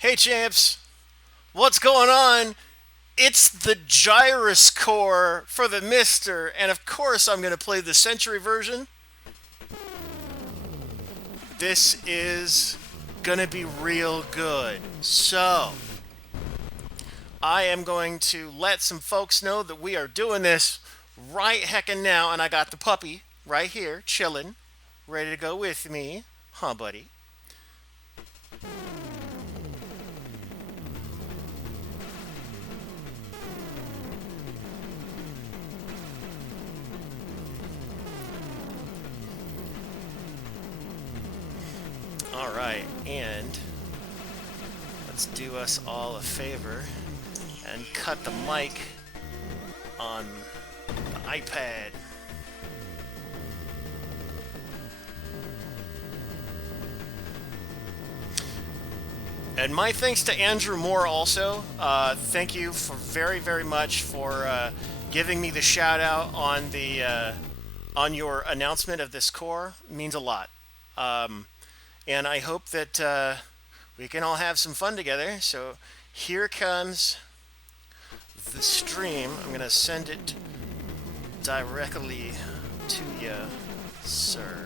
Hey champs, what's going on? It's the Gyrus core for the Mister, and of course I'm going to play the Century version. This is going to be real good. So, I am going to let some folks know that we are doing this right heckin' now, and I got the puppy right here, chilling, ready to go with me. Huh, buddy? Alright, and let's do us all a favor and cut the mic on the iPad. And my thanks to Andrew Moore also. Thank you for very much for giving me the shout out on your announcement of this core. It means a lot. And I hope that we can all have some fun together. So here comes the stream. I'm gonna send it directly to you, sir.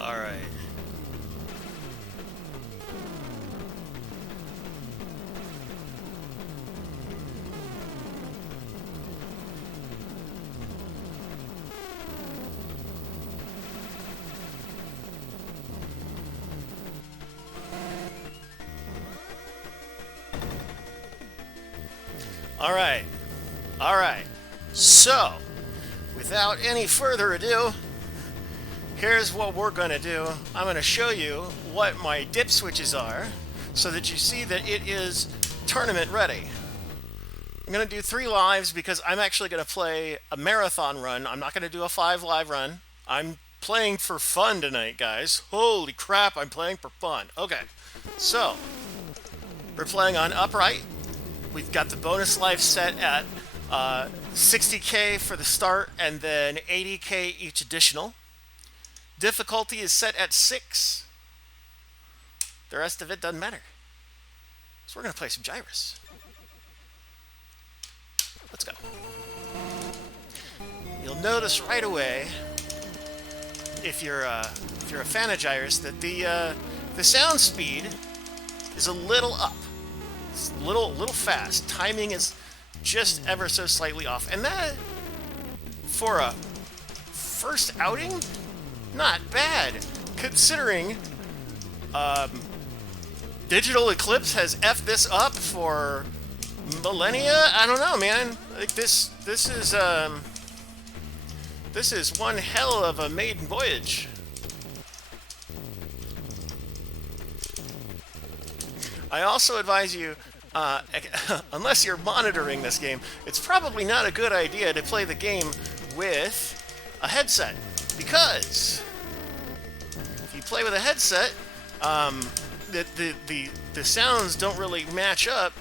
All right. All right. All right. So, without any further ado, here's what we're going to do. I'm going to show you what my dip switches are so that you see that it is tournament ready. I'm going to do 3 lives because I'm actually going to play a marathon run. I'm not going to do a 5 live run. I'm playing for fun tonight, guys. Holy crap, I'm playing for fun. Okay, so we're playing on upright. We've got the bonus life set at 60k for the start and then 80k each additional. Difficulty is set at 6. The rest of it doesn't matter. So we're going to play some Gyrus. Let's go. You'll notice right away, if you're a fan of Gyrus, that the sound speed is a little up. It's a little fast. Timing is just ever so slightly off. And that, for a first outing, not bad. Considering Digital Eclipse has effed this up for millennia. I don't know, man. Like this is one hell of a maiden voyage. I also advise you, unless you're monitoring this game, it's probably not a good idea to play the game with a headset, because if you play with a headset, the sounds don't really match up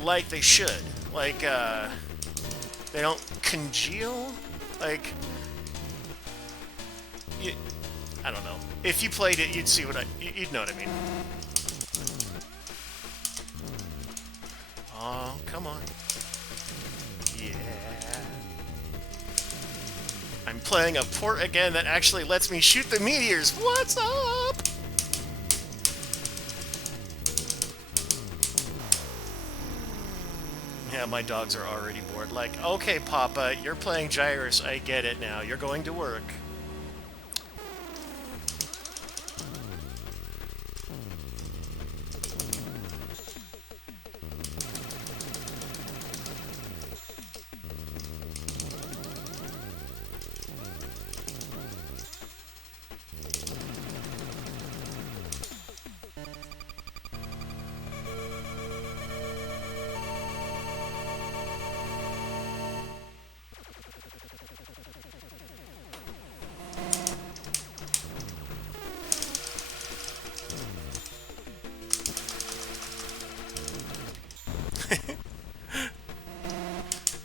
like they should. Like they don't congeal. Like I don't know. If you played it, you'd see you'd know what I mean. Oh, come on. Yeah. I'm playing a port again that actually lets me shoot the meteors. What's up? Yeah, my dogs are already bored. Like, okay, Papa, you're playing Gyruss. I get it now. You're going to work.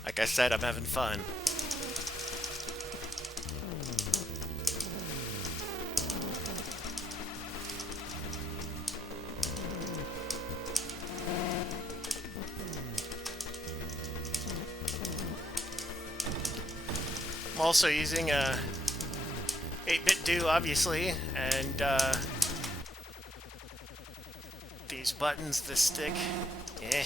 Like I said, I'm having fun. I'm also using a 8-bit do, obviously, and these buttons, this stick, eh.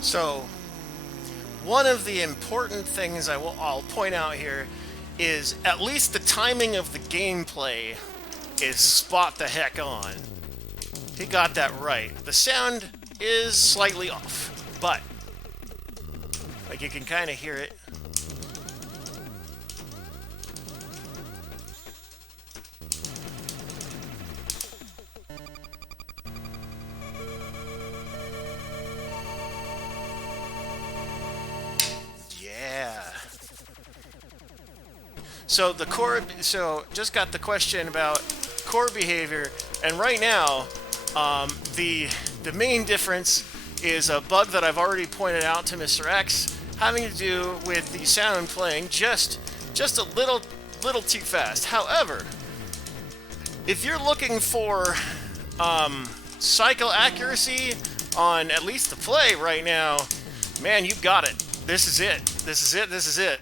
So, one of the important things I'll point out here is at least the timing of the gameplay is spot the heck on. He got that right. The sound is slightly off, but like you can kind of hear it. So the core, just got the question about core behavior, and right now, the main difference is a bug that I've already pointed out to Mr. X, having to do with the sound playing just a little too fast. However, if you're looking for cycle accuracy on at least the play right now, man, you've got it. This is it. This is it. This is it.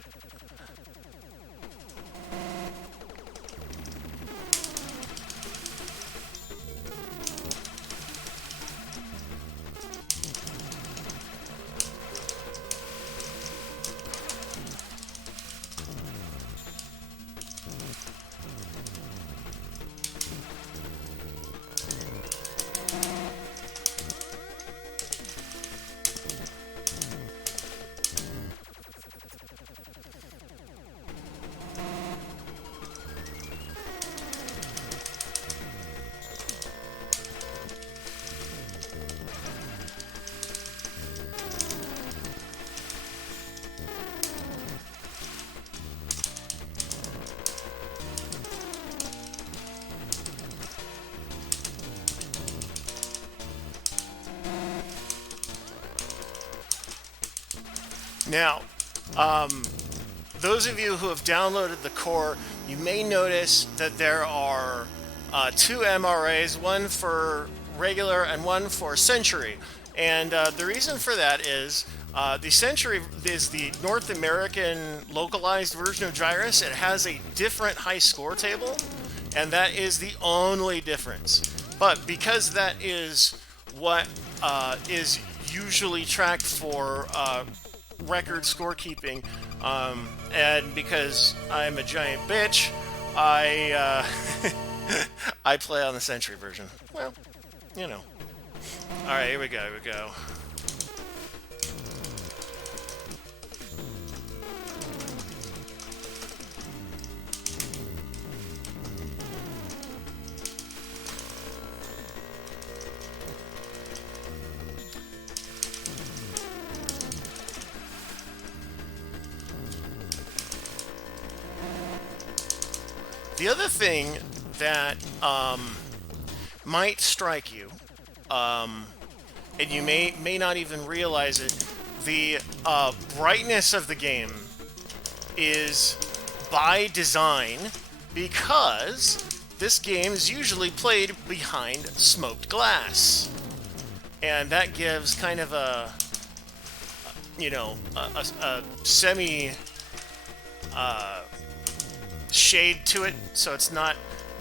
Now, those of you who have downloaded the core, you may notice that there are two MRAs, one for regular and one for Century. And the reason for that is the Century is the North American localized version of Gyruss. It has a different high score table, and that is the only difference. But because that is what is usually tracked for record scorekeeping, and because I'm a giant bitch, I I play on the Century version. Well, you know. Alright, here we go, here we go. The other thing that might strike you, and you may not even realize it, the brightness of the game is by design because this game is usually played behind smoked glass. And that gives kind of a semi shade to it, so it's not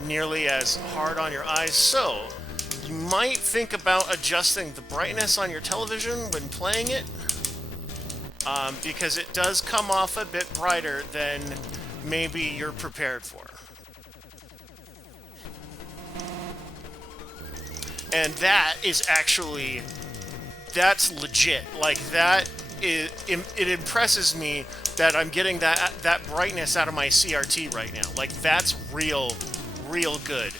nearly as hard on your eyes. So you might think about adjusting the brightness on your television when playing it, because it does come off a bit brighter than maybe you're prepared for. And that is actually, that's legit. Like, that is, it impresses me that I'm getting that brightness out of my CRT right now. Like, that's real good.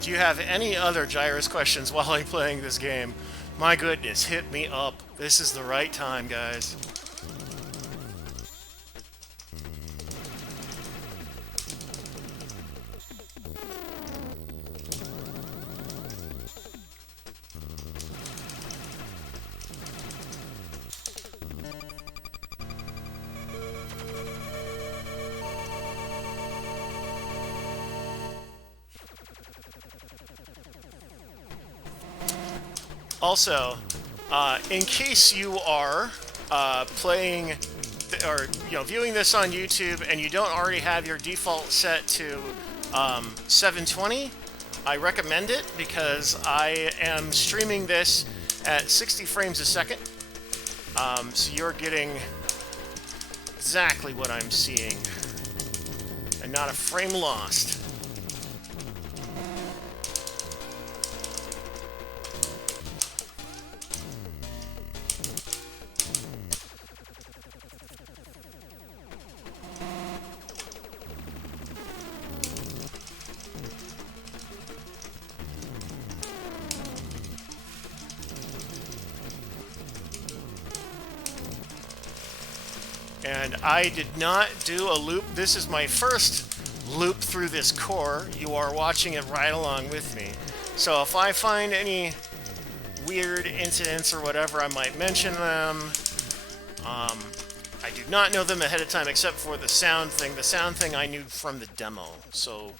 Do you have any other Gyrus questions while I'm playing this game? My goodness, hit me up. This is the right time, guys. Also, in case you are playing or viewing this on YouTube and you don't already have your default set to 720, I recommend it because I am streaming this at 60 frames a second. So you're getting exactly what I'm seeing and not a frame lost. And I did not do a loop. This is my first loop through this core. You are watching it right along with me. So if I find any weird incidents or whatever, I might mention them. I do not know them ahead of time except for the sound thing. The sound thing I knew from the demo. So,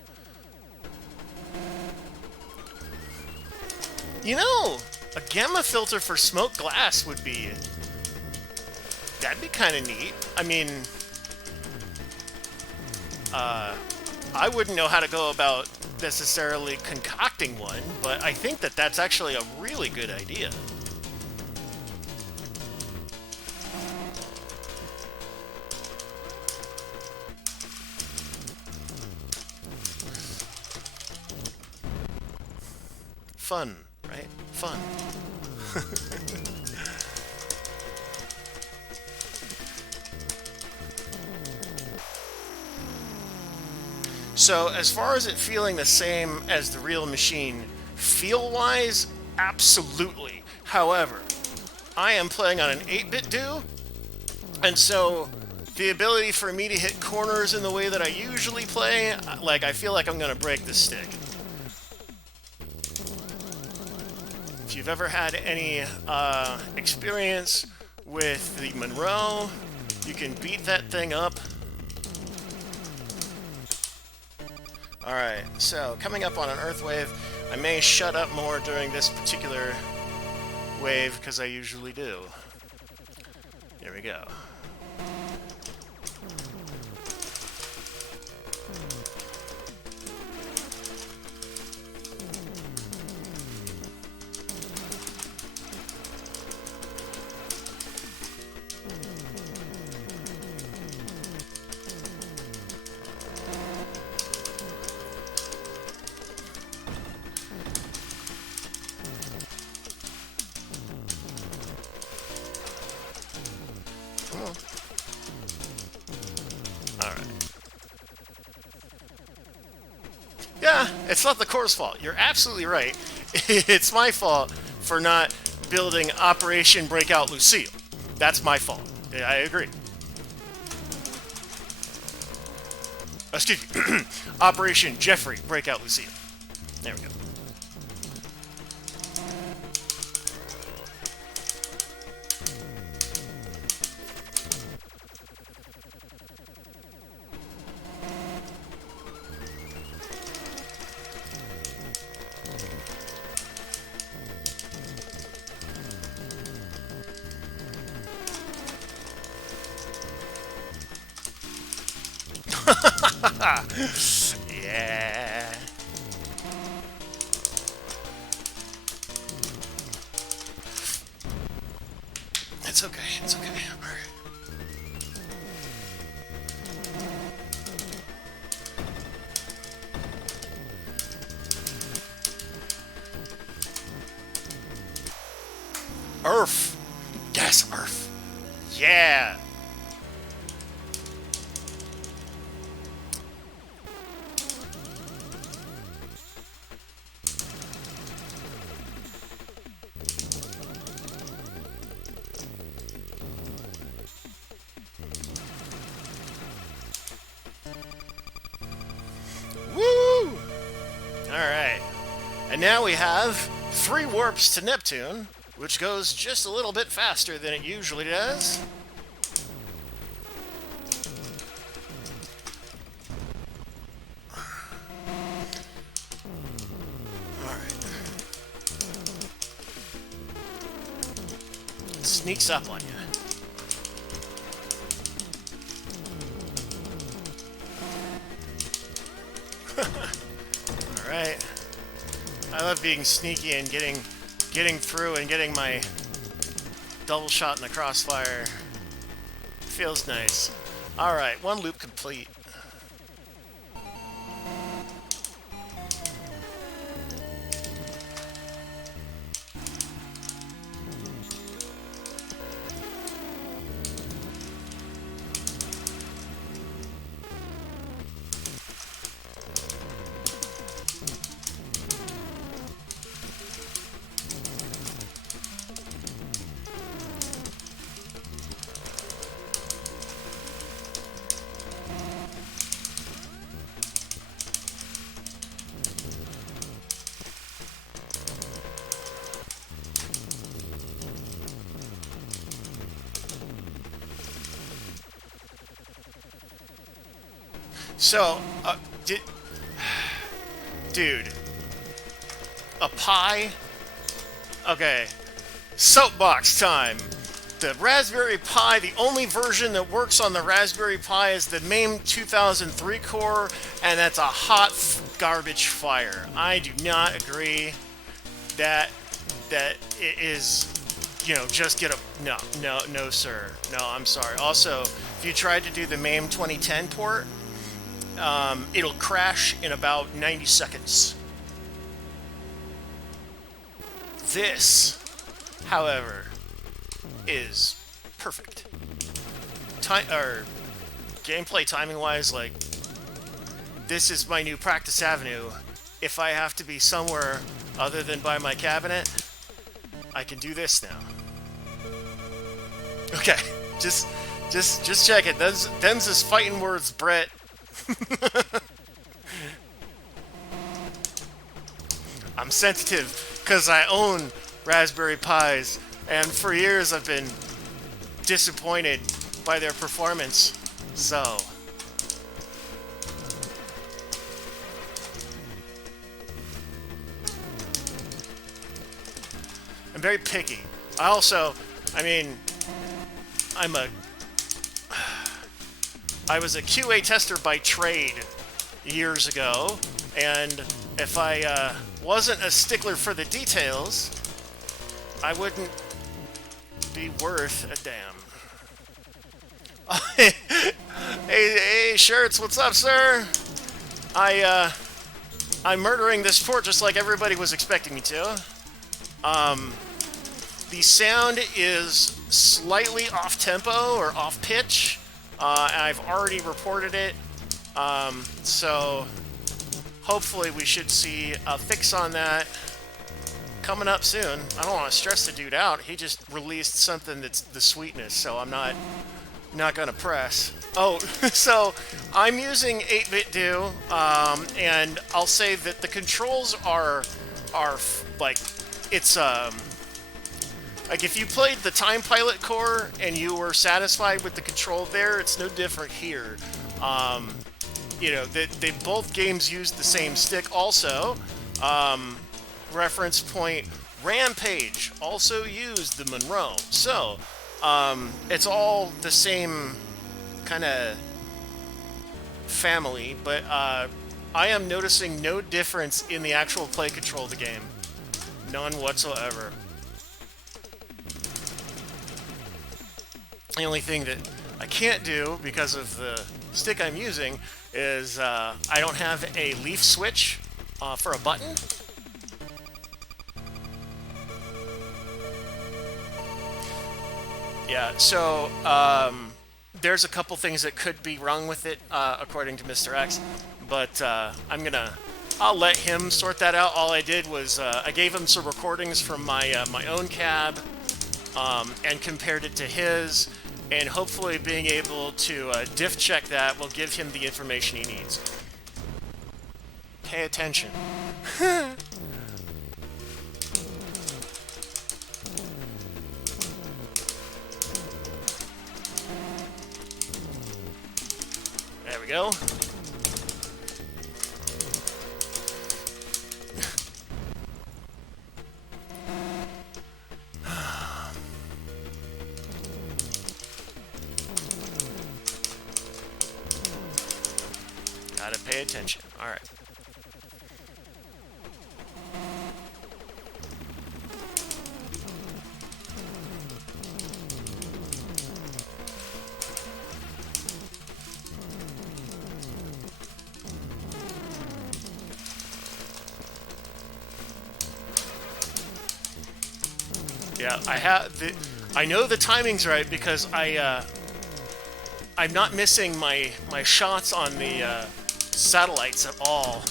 a gamma filter for smoked glass would be... That'd be kind of neat. I mean, I wouldn't know how to go about necessarily concocting one, but I think that that's actually a really good idea. Fun, right? Fun. So, as far as it feeling the same as the real machine, feel-wise, absolutely. However, I am playing on an 8-bit do, and so the ability for me to hit corners in the way that I usually play, like, I feel like I'm going to break the stick. If you've ever had any experience with the Monroe, you can beat that thing up. Alright, so coming up on an Earth wave, I may shut up more during this particular wave, because I usually do. Here we go. Yeah, it's not the core's fault. You're absolutely right. It's my fault for not building Operation Breakout Lucille. That's my fault. I agree. Excuse me. Operation Jeffrey Breakout Lucille. There we go. Yeah. It's okay. It's okay. All right. Earth. Yes, Earth. Yeah. Woo! Alright. And now we have 3 warps to Neptune, which goes just a little bit faster than it usually does. Alright. It sneaks up on you. Alright. I love being sneaky and getting through and getting my double shot in the crossfire. Feels nice. Alright, 1 loop complete. So, dude, a Pi? Okay, soapbox time. The Raspberry Pi, the only version that works on the Raspberry Pi is the MAME 2003 core, and that's a hot garbage fire. I do not agree that it is, you know, just get a... No, sir. No, I'm sorry. Also, if you tried to do the MAME 2010 port, it'll crash in about 90 seconds. This, however, is perfect. Gameplay timing wise, like, this is my new practice avenue. If I have to be somewhere other than by my cabinet, I can do this now. Okay, just check it. Them's is fighting words, Brett. I'm sensitive because I own Raspberry Pis, and for years I've been disappointed by their performance. So, I'm very picky. I was a QA tester by trade years ago, and if I wasn't a stickler for the details, I wouldn't be worth a damn. Hey, Shirts, what's up, sir? I'm murdering this port just like everybody was expecting me to. The sound is slightly off-tempo or off-pitch. I've already reported it, so hopefully we should see a fix on that coming up soon. I don't want to stress the dude out. He just released something that's the sweetness, so I'm not gonna press. Oh, so I'm using 8BitDo, and I'll say that the controls are like, it's like if you played the Time Pilot core and you were satisfied with the control there, it's no different here. You know, they both games use the same stick. Also, reference point, Rampage also used the Monroe. So, it's all the same kind of family, but I am noticing no difference in the actual play control of the game. None whatsoever. The only thing that I can't do because of the stick I'm using is I don't have a leaf switch for a button. Yeah, so there's a couple things that could be wrong with it, according to Mr. X, but I'll let him sort that out. All I did was I gave him some recordings from my my own cab and compared it to his, and hopefully being able to diff check that will give him the information he needs. Pay attention. There we go. Gotta pay attention. All right. Yeah, I know the timing's right because I'm not missing my shots on the satellites at all.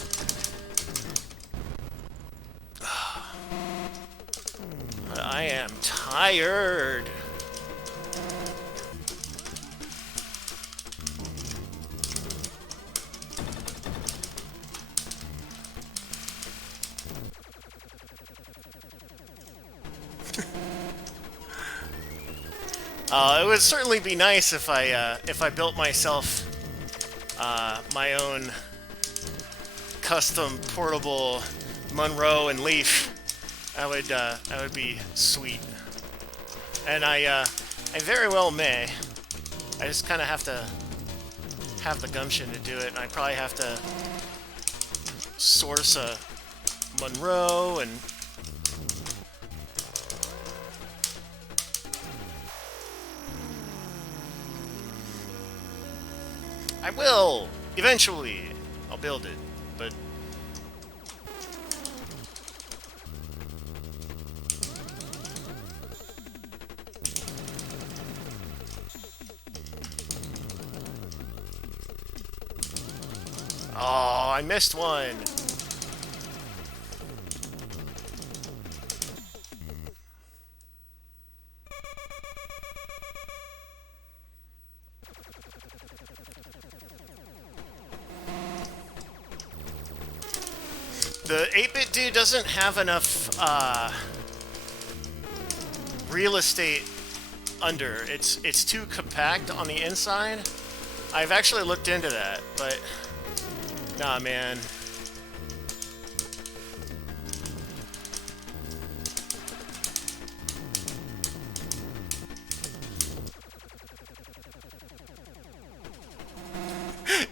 I am tired. It would certainly be nice if I built myself my own custom portable Monroe and Leaf. That would be sweet. And I very well may. I just kind of have to have the gumption to do it, and I probably have to source a Monroe and. I will! Eventually! I'll build it, but... Oh, I missed one! The 8BitDo doesn't have enough real estate under. It's too compact on the inside. I've actually looked into that, but nah, man.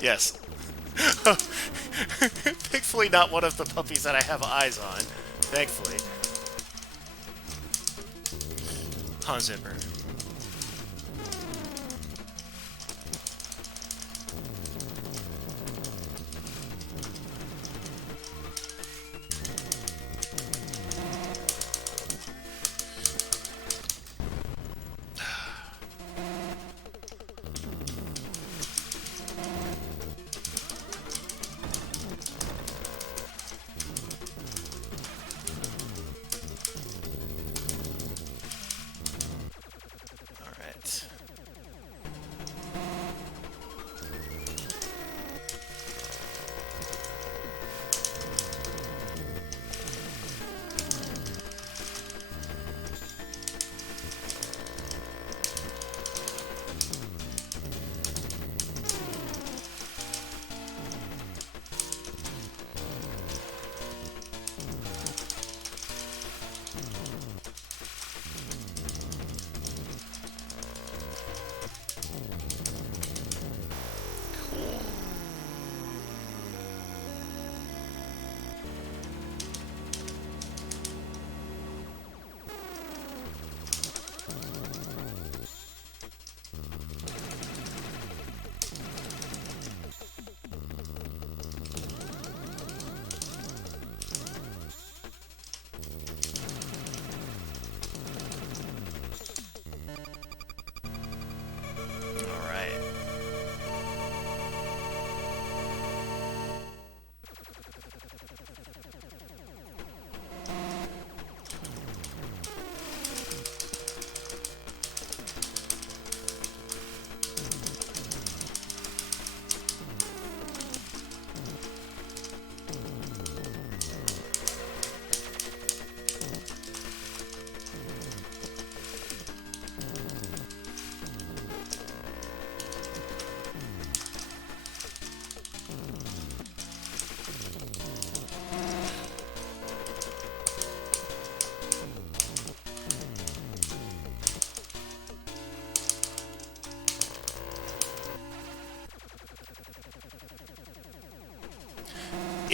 Yes. Thankfully not one of the puppies that I have eyes on. Thankfully. Hans Zimmer.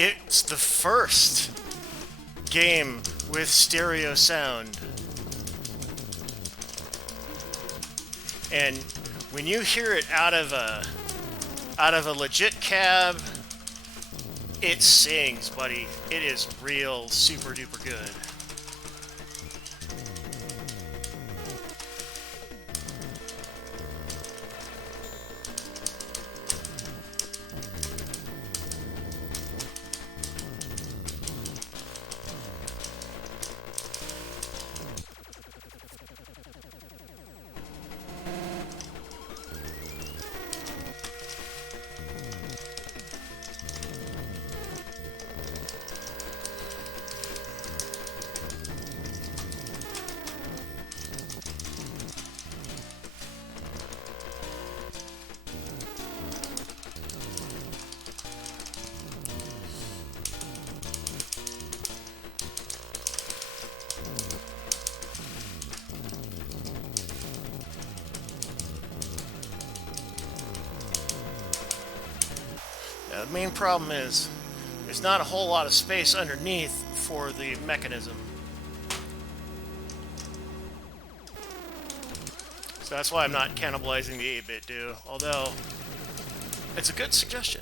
It's the first game with stereo sound. And when you hear it out of a legit cab, it sings, buddy. It is real super duper good. The main problem is there's not a whole lot of space underneath for the mechanism. So that's why I'm not cannibalizing the 8-bit do, although it's a good suggestion.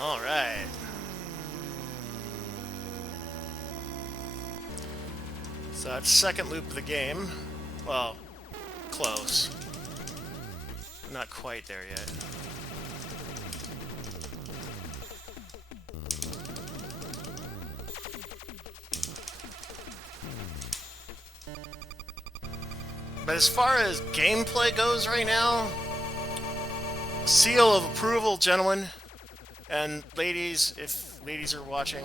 All right. So that's second loop of the game. Well, close. Not quite there yet. But as far as gameplay goes right now, seal of approval, gentlemen. And ladies, if ladies are watching.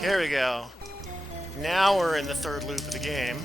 Here we go. Now we're in the third loop of the game.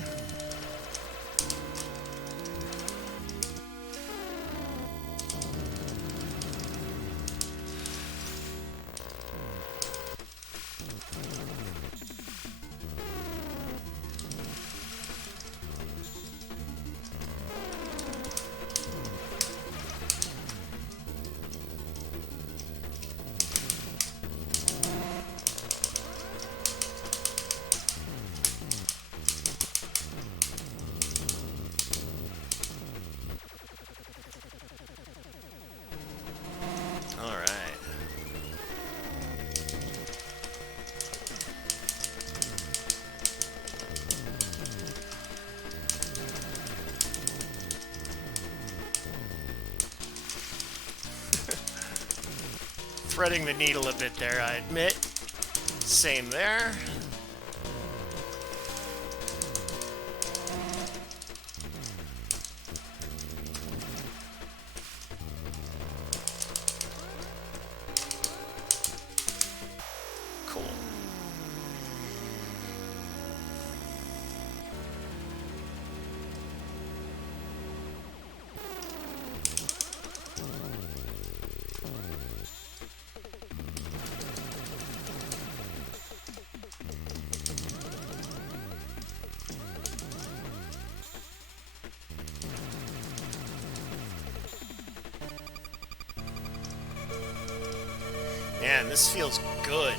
threading the needle a bit there, I admit. Same there. Cool. Man, this feels good.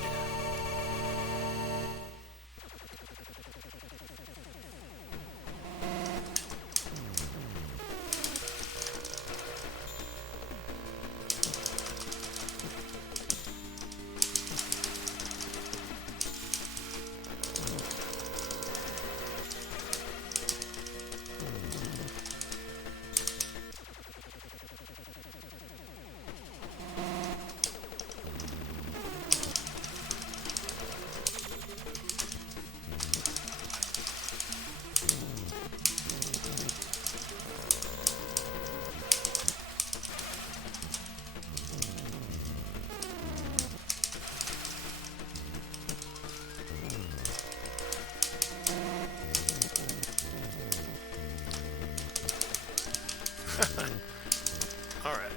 All right.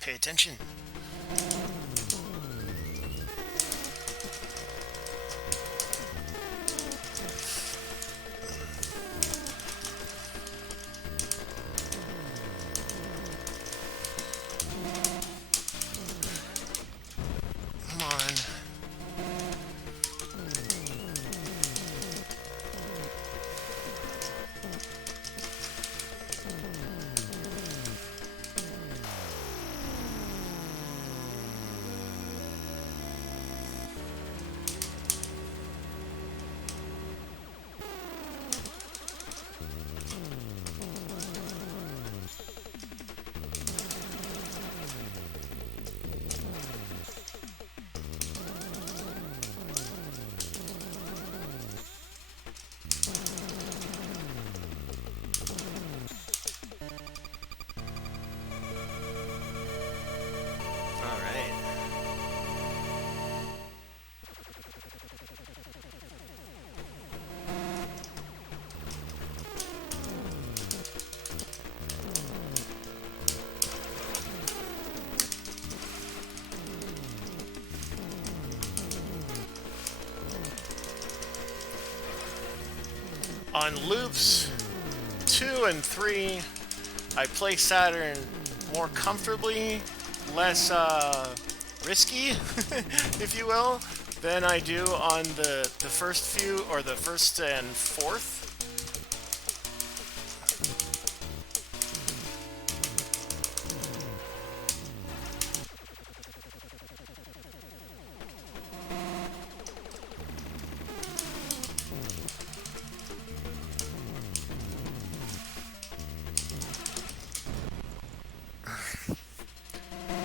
Pay attention. Come on. All right. On loops 2 and 3, I play Saturn more comfortably, less risky, if you will, than I do on the first few, or the first and fourth.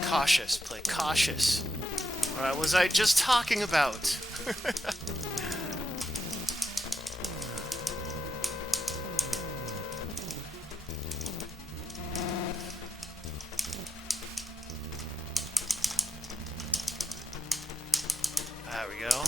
Cautious, play cautious. What was I just talking about? There we go.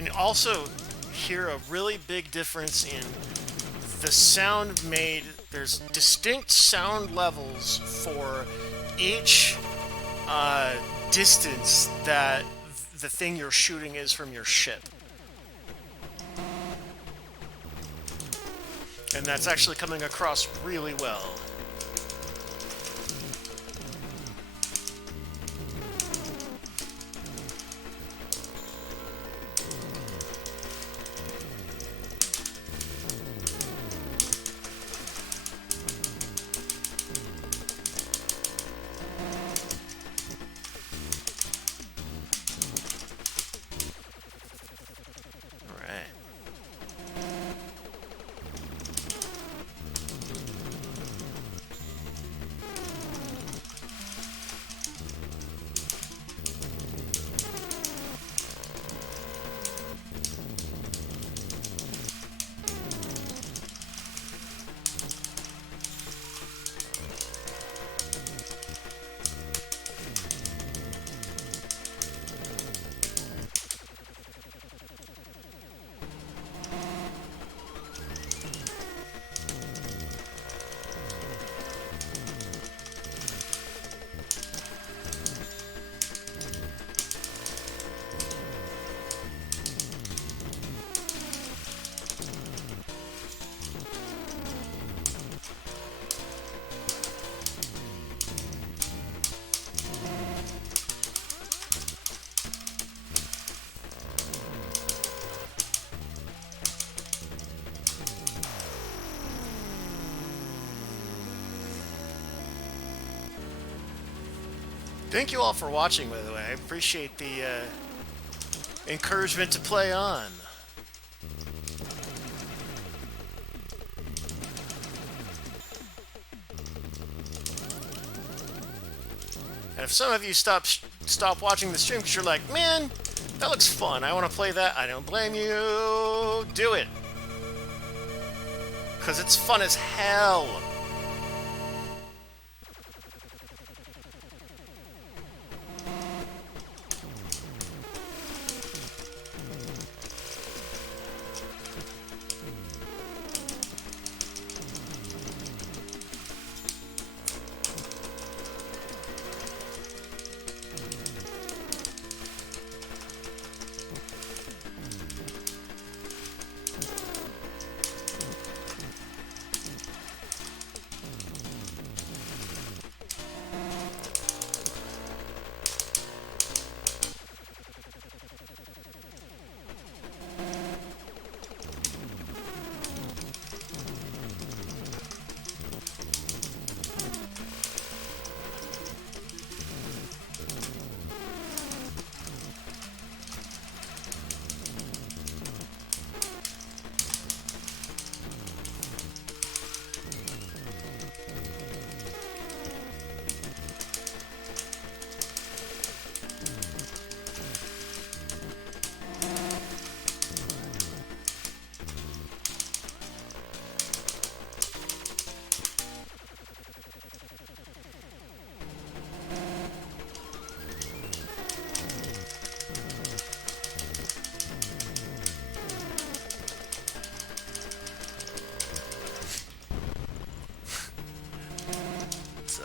can also hear a really big difference in the sound made. There's distinct sound levels for each distance that the thing you're shooting is from your ship. And that's actually coming across really well. Thank you all for watching, by the way. I appreciate the encouragement to play on. And if some of you stop watching the stream because you're like, man, that looks fun, I want to play that, I don't blame you. Do it. Because it's fun as hell.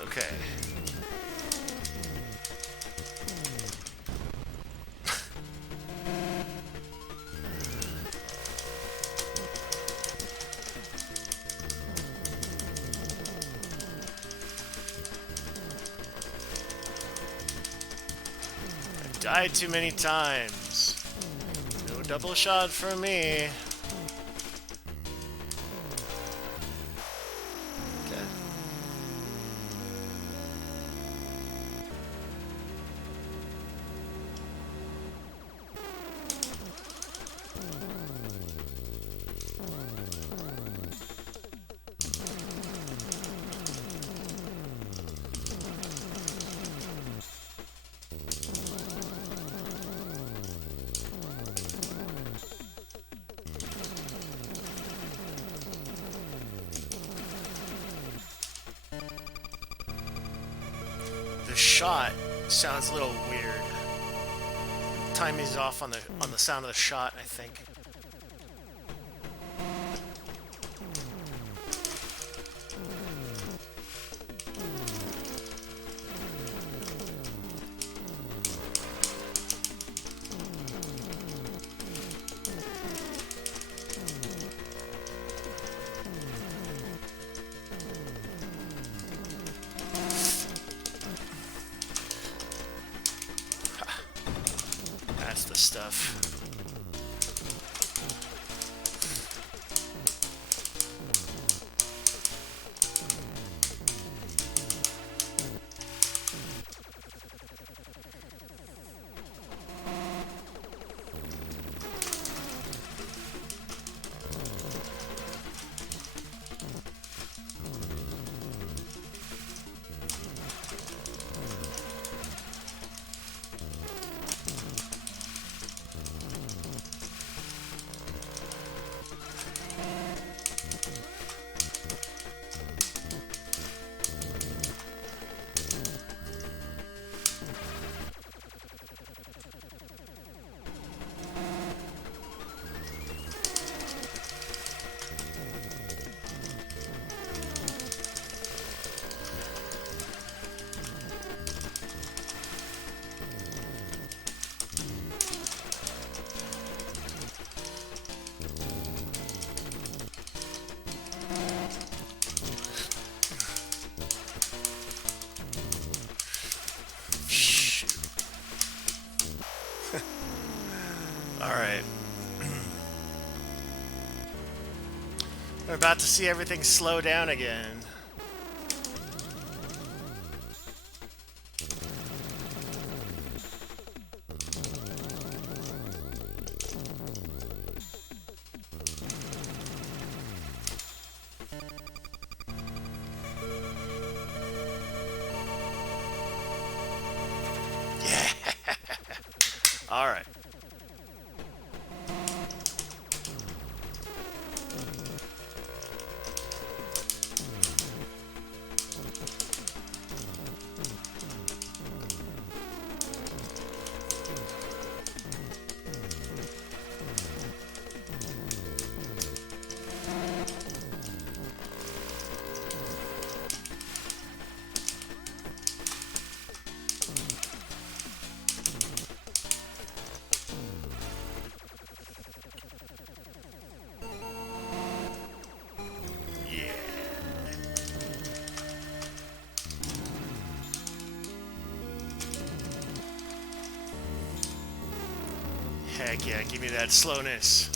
Okay. I've died too many times. No double shot for me. The shot sounds a little weird. timing's off on the sound of the shot, I think. That's the stuff. Alright. We're about to see everything slow down again. Yeah. Alright. Heck yeah, give me that slowness.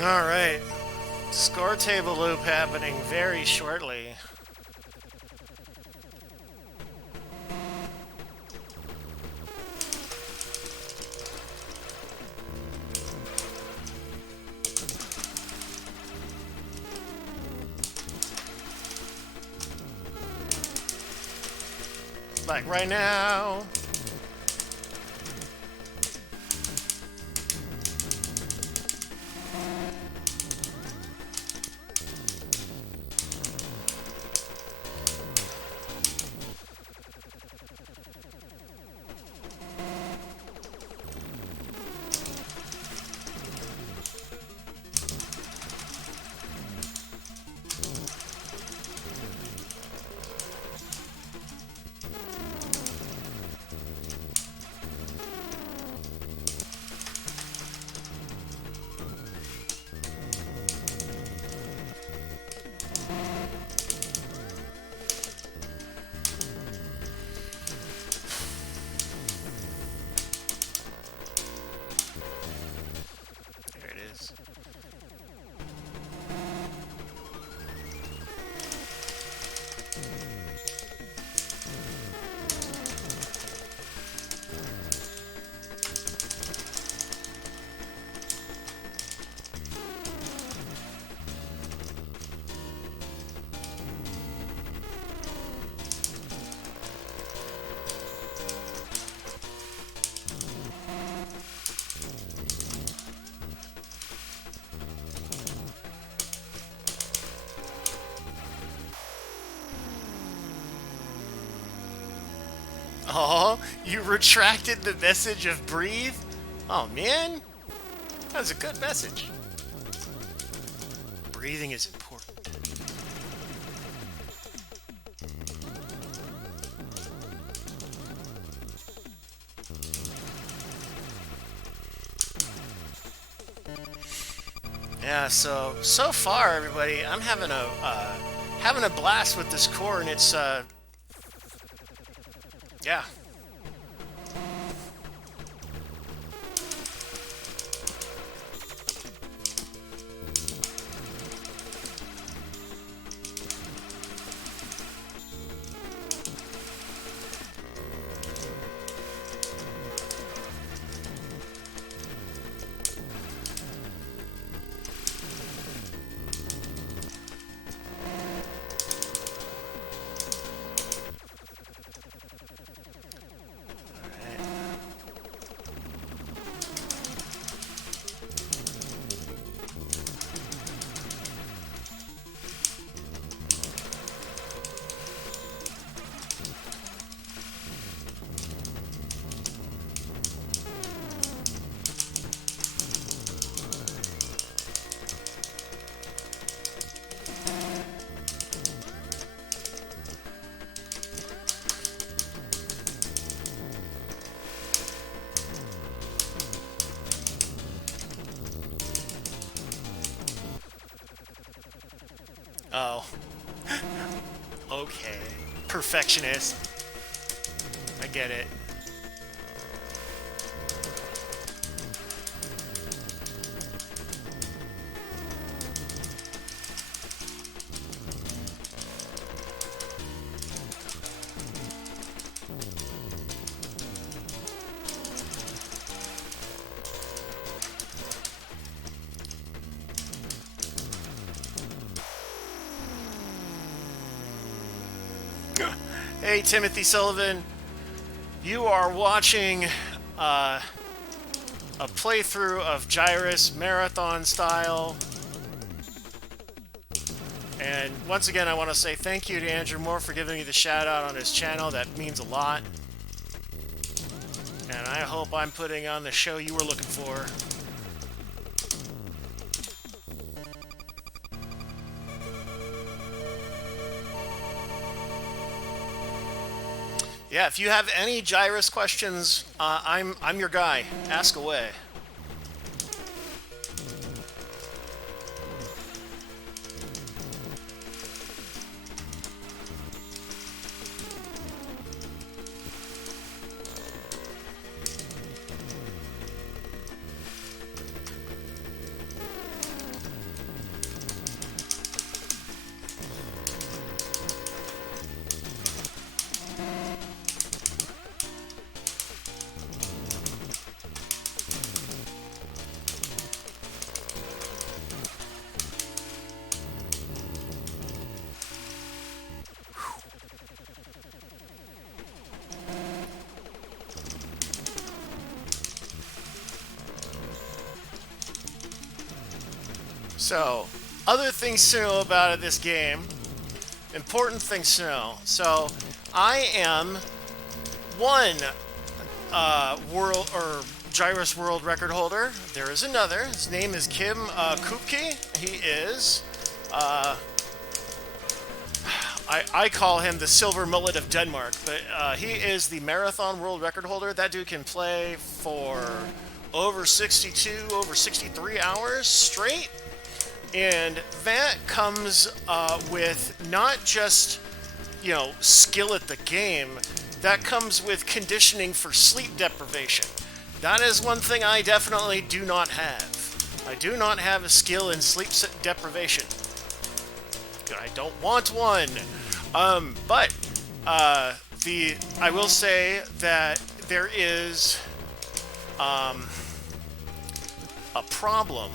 Alright. Score table loop happening very shortly. Like right now. Oh, you retracted the message of breathe? Oh man, that was a good message. Breathing is important. Yeah, so far, everybody, I'm having a blast with this core, and it's yeah. Oh, okay. Perfectionist. I get it. Hey, Timothy Sullivan. You are watching a playthrough of Gyrus marathon style. And once again, I want to say thank you to Andrew Moore for giving me the shout out on his channel. That means a lot. And I hope I'm putting on the show you were looking for. Yeah, if you have any Gyrus questions, I'm your guy. Ask away. So, other things to know about this game. Important things to know. So, I am one world or Gyrus world record holder. There is another. His name is Kim Kupke. He is. I call him the silver mullet of Denmark, but he is the marathon world record holder. That dude can play for over 62, over 63 hours straight. And that comes with not just, skill at the game. That comes with conditioning for sleep deprivation. That is one thing I definitely do not have. I do not have a skill in sleep deprivation. I don't want one. But I will say that there is a problem,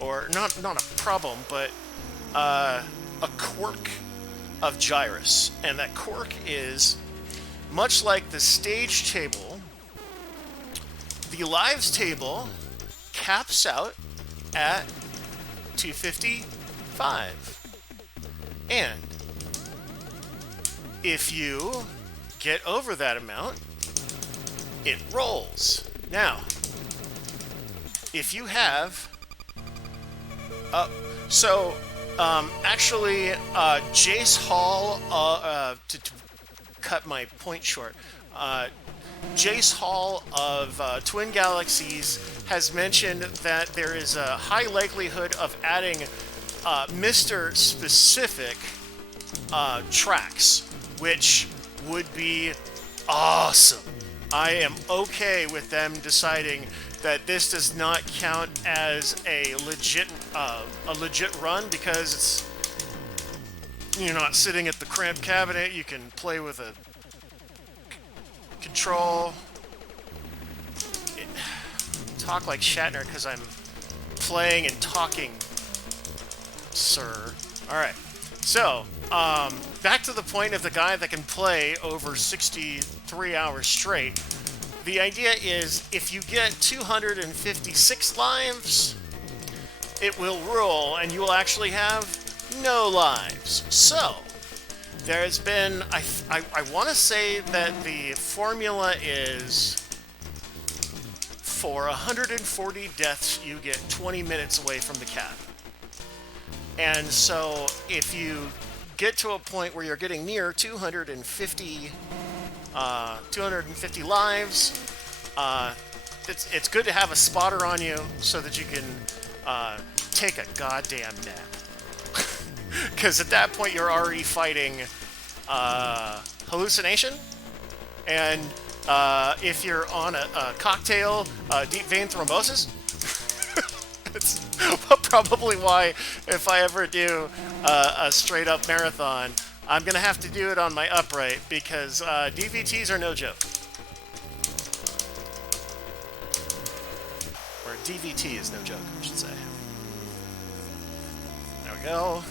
or not a problem, but a quirk of Gyrus, and that quirk is much like the stage table. The lives table caps out at 255. And if you get over that amount, it rolls. Now, if you have... actually, Jace Hall, to cut my point short, Jace Hall of Twin Galaxies has mentioned that there is a high likelihood of adding Mr. Specific tracks, which would be awesome. I am okay with them deciding that this does not count as a legit run, because it's, you're not sitting at the cramped cabinet. You can play with a control. Talk like Shatner because I'm playing and talking, sir. All right. So, back to the point of the guy that can play over 63 hours straight. The idea is, if you get 256 lives, it will roll, and you will actually have no lives. So, there's been, I want to say that the formula is, for 140 deaths, you get 20 minutes away from the cap. And so, if you get to a point where you're getting near 250 lives, it's good to have a spotter on you so that you can take a goddamn nap. Because at that point you're already fighting hallucination, and if you're on a cocktail, deep vein thrombosis. It's probably why, if I ever do a straight up marathon, I'm going to have to do it on my upright, because DVTs are no joke. Or DVT is no joke, I should say. There we go.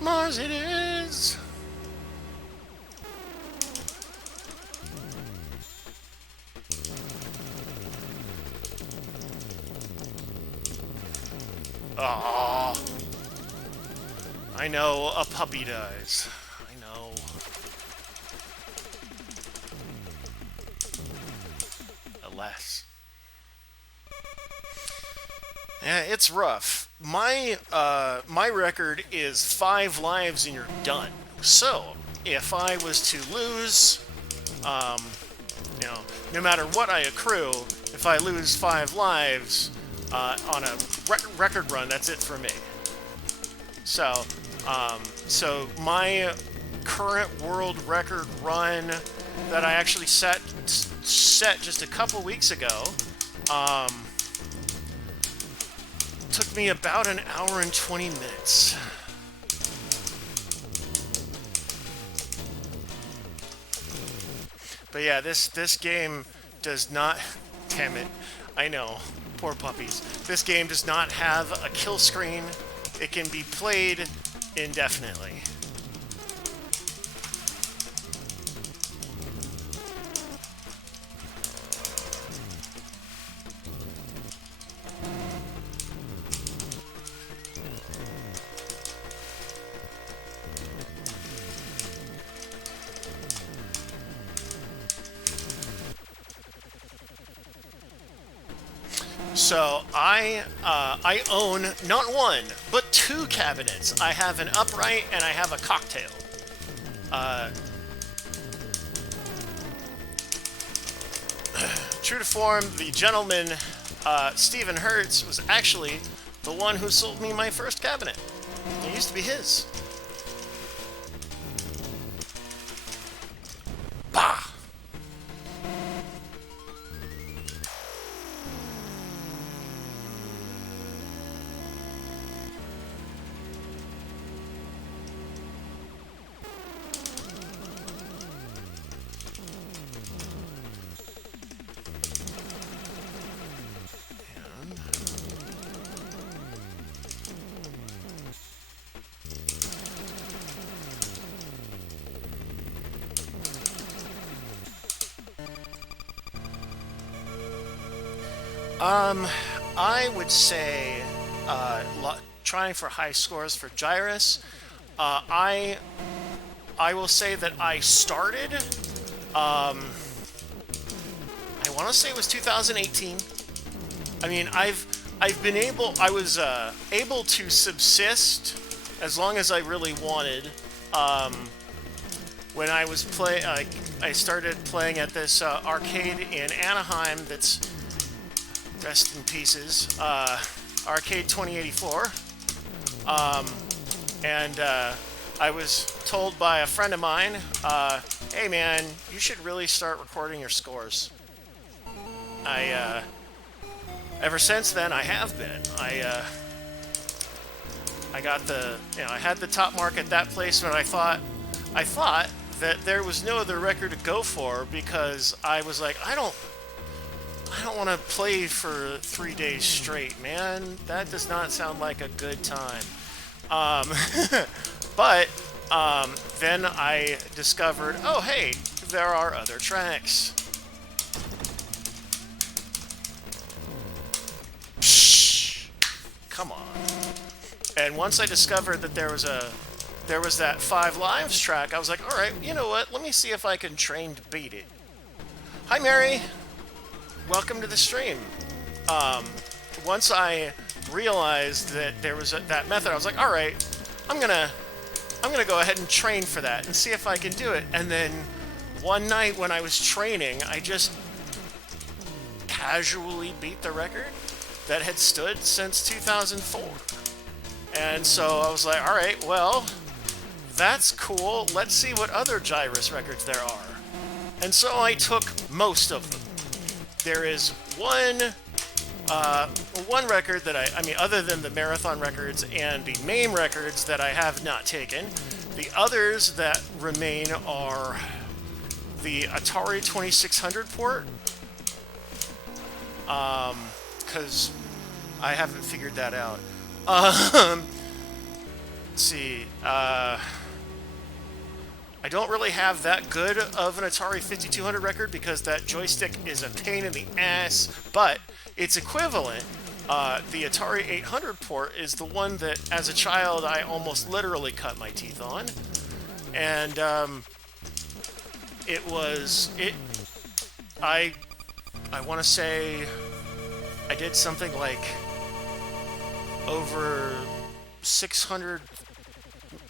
Mars it is! Oh, I know, a puppy dies. I know. Alas. Yeah, it's rough. My record is 5 lives and you're done. So, if I was to lose, no matter what I accrue, if I lose 5 lives, on a record run, that's it for me. So, so my current world record run that I actually set just a couple weeks ago, took me about an hour and 20 minutes. But yeah, this game does not... Damn it. I know. Poor puppies. This game does not have a kill screen. It can be played indefinitely. So I own not 1, but 2 cabinets. I have an upright and I have a cocktail. True to form, the gentleman, Stephen Hertz, was actually the one who sold me my first cabinet. It used to be his. Bah! I would say, trying for high scores for Gyrus, I will say that I started I want to say it was 2018. I mean, I was able to subsist as long as I really wanted. When I was I started playing at this arcade in Anaheim. That's rest in pieces. Arcade 2084. And I was told by a friend of mine, "Hey man, you should really start recording your scores." Ever since then, I have been. I got I had the top mark at that place, but I thought that there was no other record to go for because I was like, I don't want to play for 3 days straight, man. That does not sound like a good time. But then I discovered, oh hey, there are other tracks. Psh, come on. And once I discovered that there was that 5 Lives track, I was like, all right, you know what? Let me see if I can train to beat it. Hi, Mary. Welcome to the stream. Once I realized that there was that method, I was like, all right, I'm gonna go ahead and train for that and see if I can do it. And then one night when I was training, I just casually beat the record that had stood since 2004. And so I was like, all right, well, that's cool. Let's see what other Gyrus records there are. And so I took most of them. There is one record that I mean, other than the Marathon records and the MAME records that I have not taken, the others that remain are the Atari 2600 port, because I haven't figured that out. Let's see, I don't really have that good of an Atari 5200 record because that joystick is a pain in the ass, but its equivalent, the Atari 800 port, is the one that, as a child, I almost literally cut my teeth on. And I want to say I did something like over 600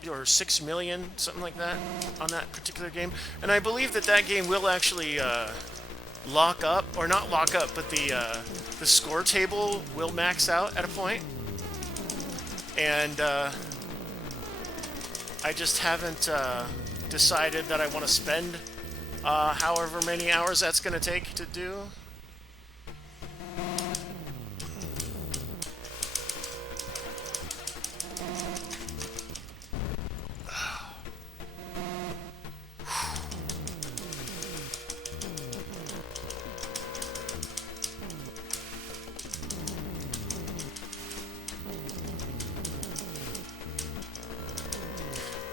or 6 million, something like that, on that particular game. And I believe that game will actually lock up, or not lock up, but the score table will max out at a point. And I just haven't decided that I want to spend however many hours that's going to take to do.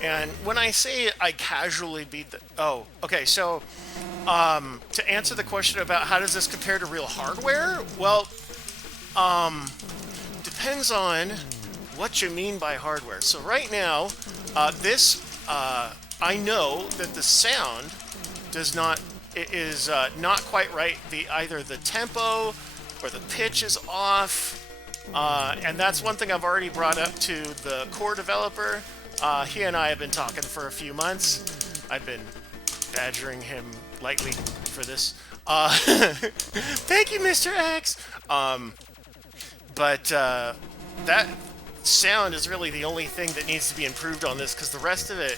And when I say I casually beat the... Oh, okay, so to answer the question about how does this compare to real hardware, well, depends on what you mean by hardware. So right now, I know that the sound is not quite right. Either the tempo or the pitch is off, and that's one thing I've already brought up to the core developer. He and I have been talking for a few months. I've been badgering him lightly for this. Thank you, Mr. X! But that sound is really the only thing that needs to be improved on this, because the rest of it,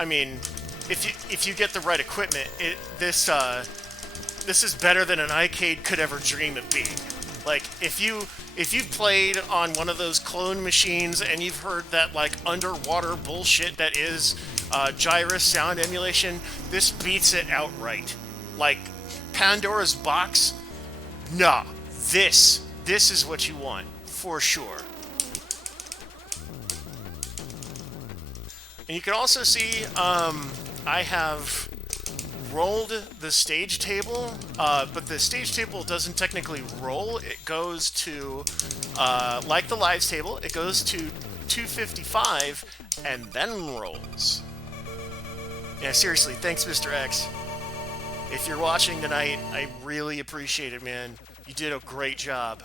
I mean, if you get the right equipment, this is better than an iCade could ever dream of being. Like, if you've played on one of those clone machines and you've heard that, like, underwater bullshit that is Gyrus sound emulation, this beats it outright. Like, Pandora's Box? Nah, this is what you want, for sure. And you can also see, I have rolled the stage table, but the stage table doesn't technically roll. It goes to, like the lives table, it goes to 255 and then rolls. Yeah, seriously, thanks, Mr. X. If you're watching tonight, I really appreciate it, man. You did a great job.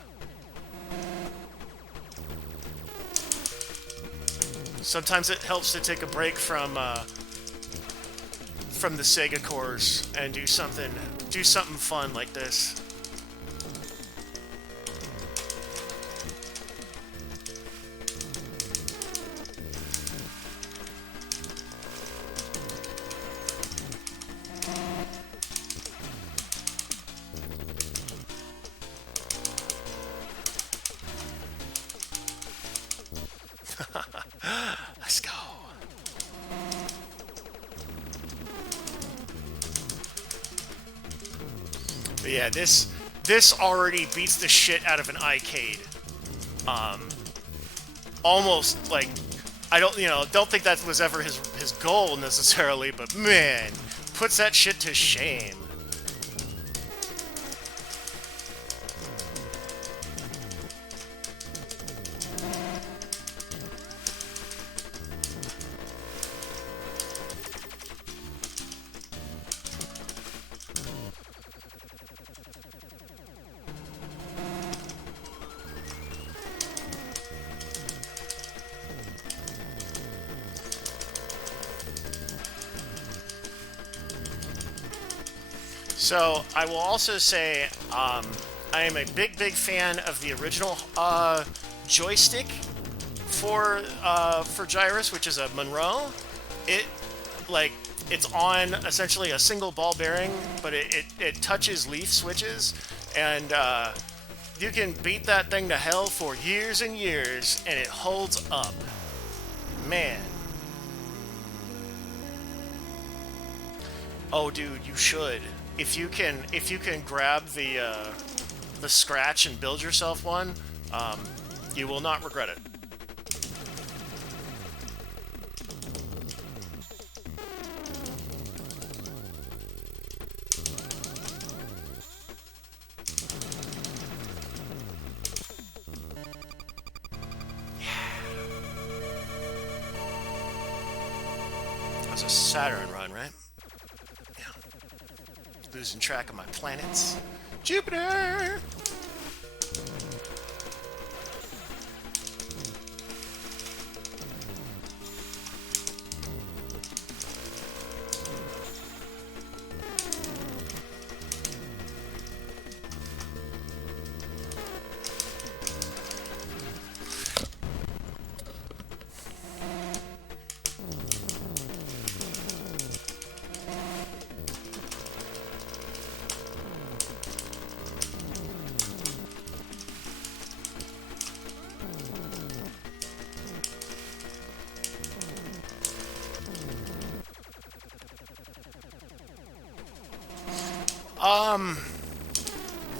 Sometimes it helps to take a break from the Sega cores and do something fun like this. Let's go. But yeah, this already beats the shit out of an iCade. Almost like I don't think that was ever his goal necessarily, but man, puts that shit to shame. So I will also say I am a big fan of the original joystick for Gyrus, which is a Monroe. It's on essentially a single ball bearing, but it touches leaf switches, and you can beat that thing to hell for years and years, and it holds up. Man. Oh, dude, you should. If you can grab the scratch and build yourself one, you will not regret it. That was a Saturn run, right? Losing track of my planets. Jupiter!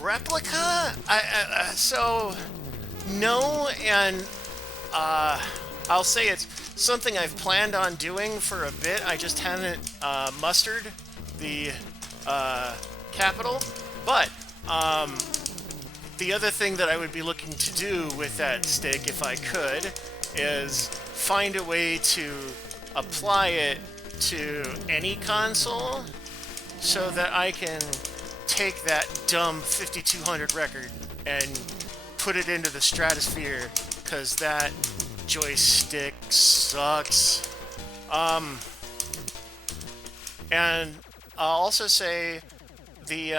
Replica? So, no, and, I'll say it's something I've planned on doing for a bit. I just haven't, mustered the, capital. But, the other thing that I would be looking to do with that stick, if I could, is find a way to apply it to any console so that I can take that dumb 5200 record and put it into the stratosphere, because that joystick sucks. And I'll also say the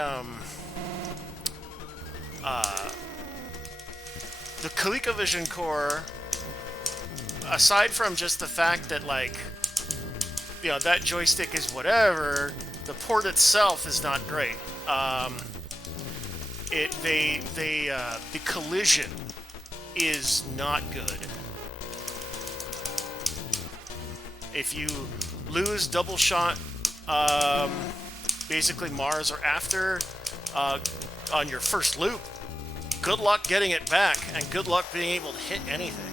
ColecoVision core, aside from just the fact that, like, that joystick is whatever, the port itself is not great. The collision is not good. If you lose double shot, basically Mars or after, on your first loop, good luck getting it back, and good luck being able to hit anything.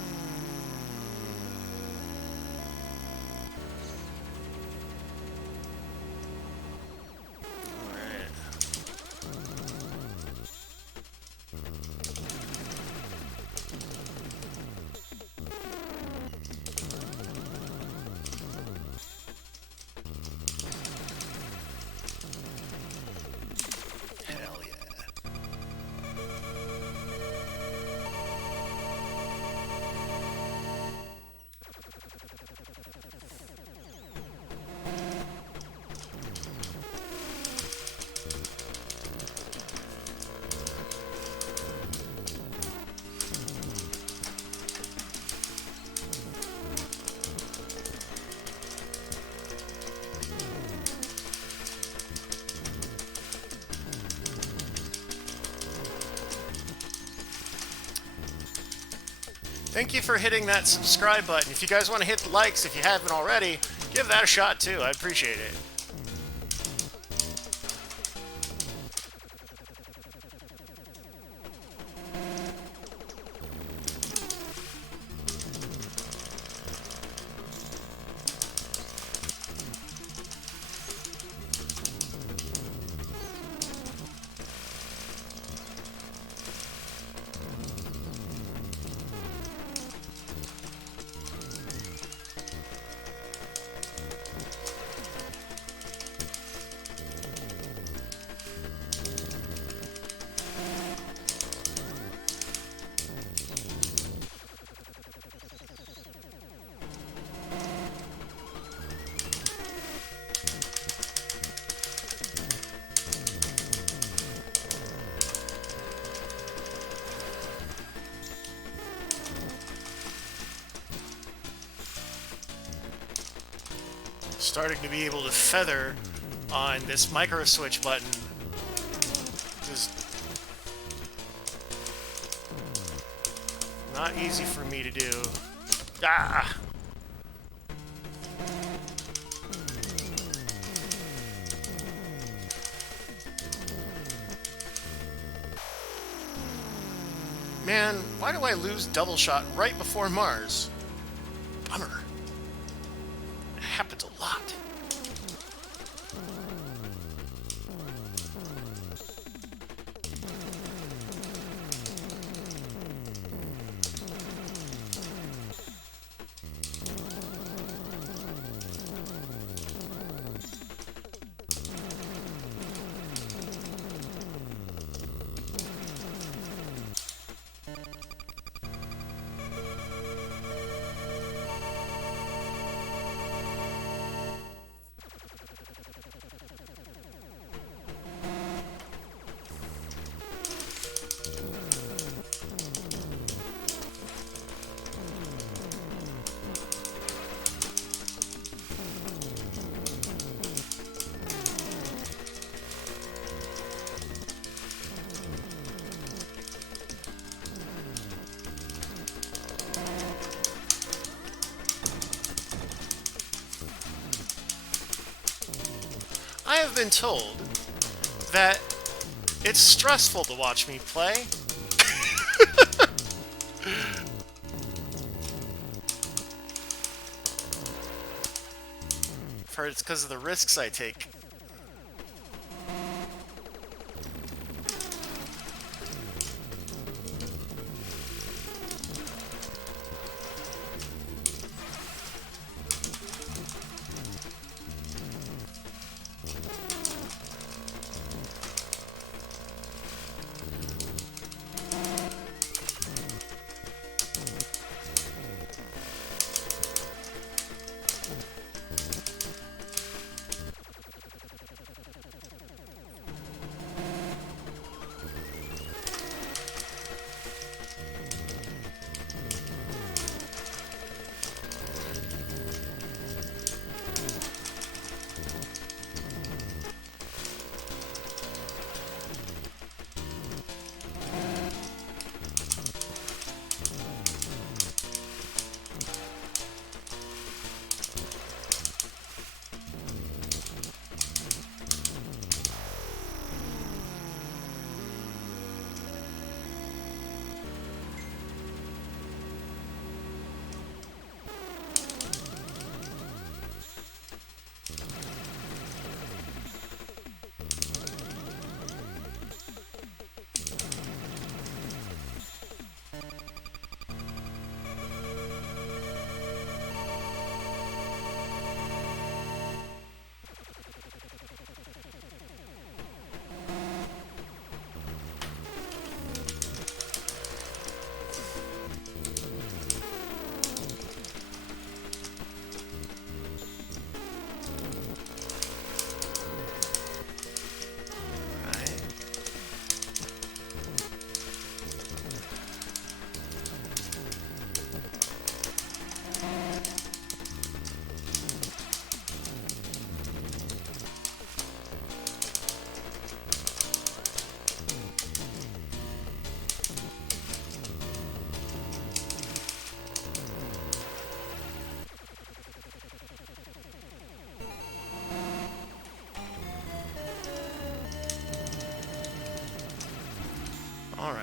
Thank you for hitting that subscribe button. If you guys want to hit the likes, if you haven't already, give that a shot too. I appreciate it. Starting to be able to feather on this micro switch button. Just not easy for me to do. Ah! Man, why do I lose double shot right before Mars? Bummer. It happens a lot. I have been told that it's stressful to watch me play. I've heard it's because of the risks I take. All right.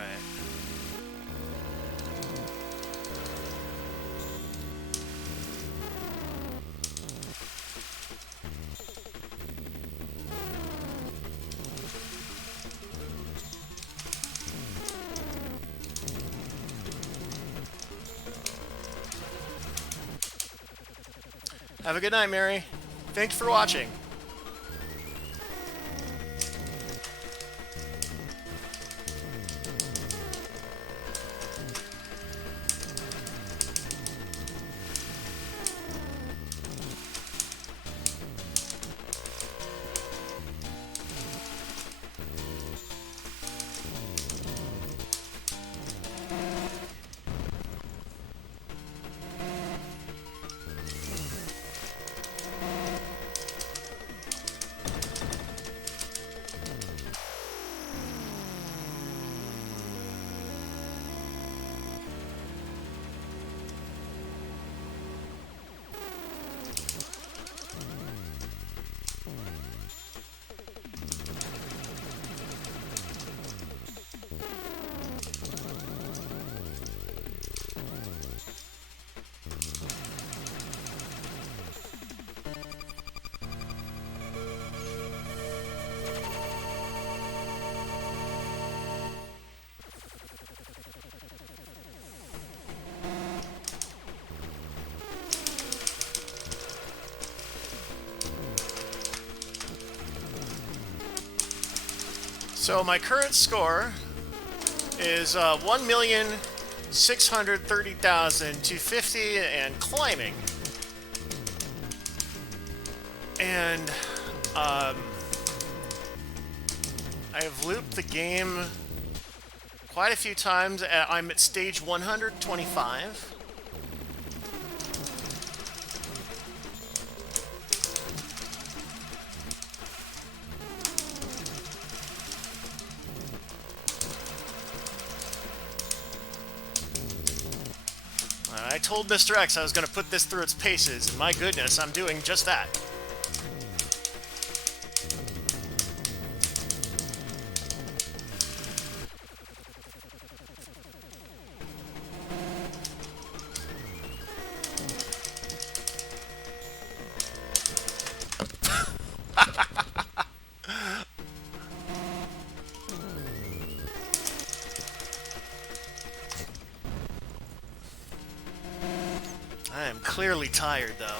Have a good night, Mary. Thanks for watching. So my current score is 1,630,250 and climbing. And I have looped the game quite a few times. I'm at stage 125. I told Mr. X I was going to put this through its paces, and my goodness, I'm doing just that. I am clearly tired, though.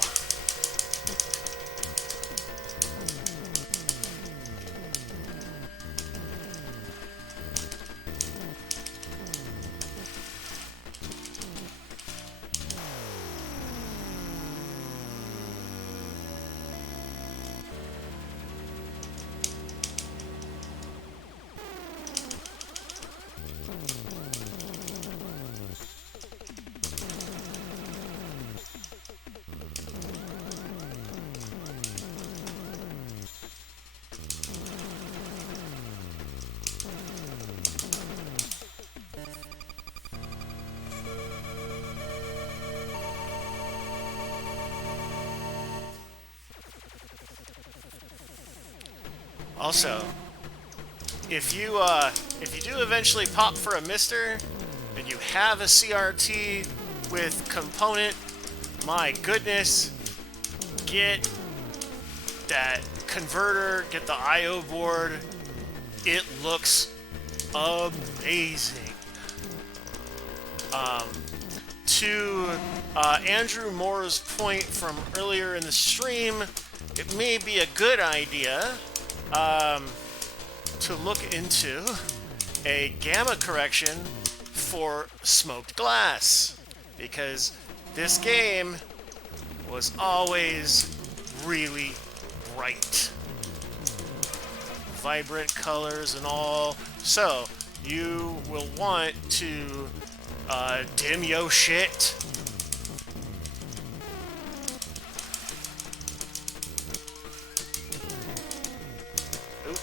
Also, if you do eventually pop for a Mister, and you have a CRT with component, my goodness, get that converter, get the I/O board. It looks amazing. To Andrew Moore's point from earlier in the stream, it may be a good idea to look into a gamma correction for smoked glass, because this game was always really bright. Vibrant colors and all. So you will want to dim yo shit. Oop.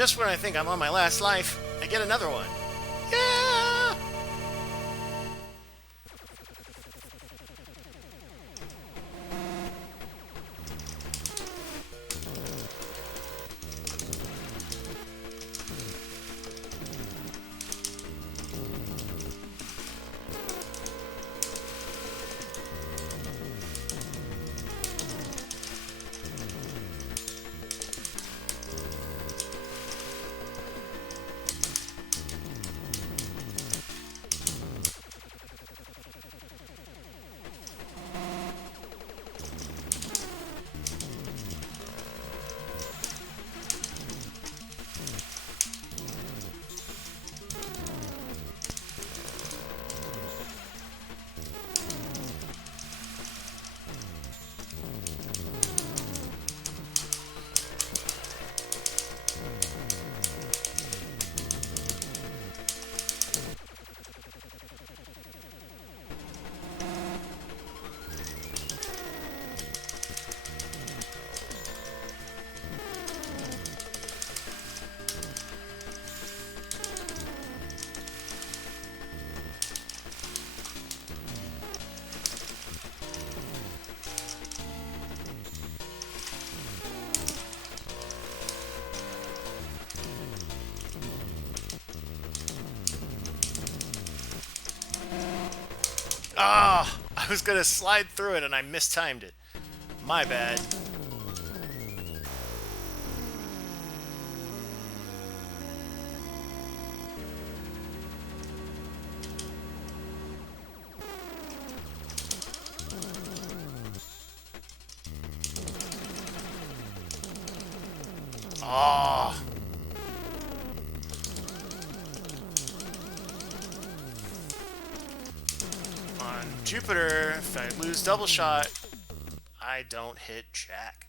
just when I think I'm on my last life, I get another one. Yeah! Ah, oh, I was gonna slide through it and I mistimed it. My bad. Oh. On Jupiter, if I lose double shot, I don't hit Jack.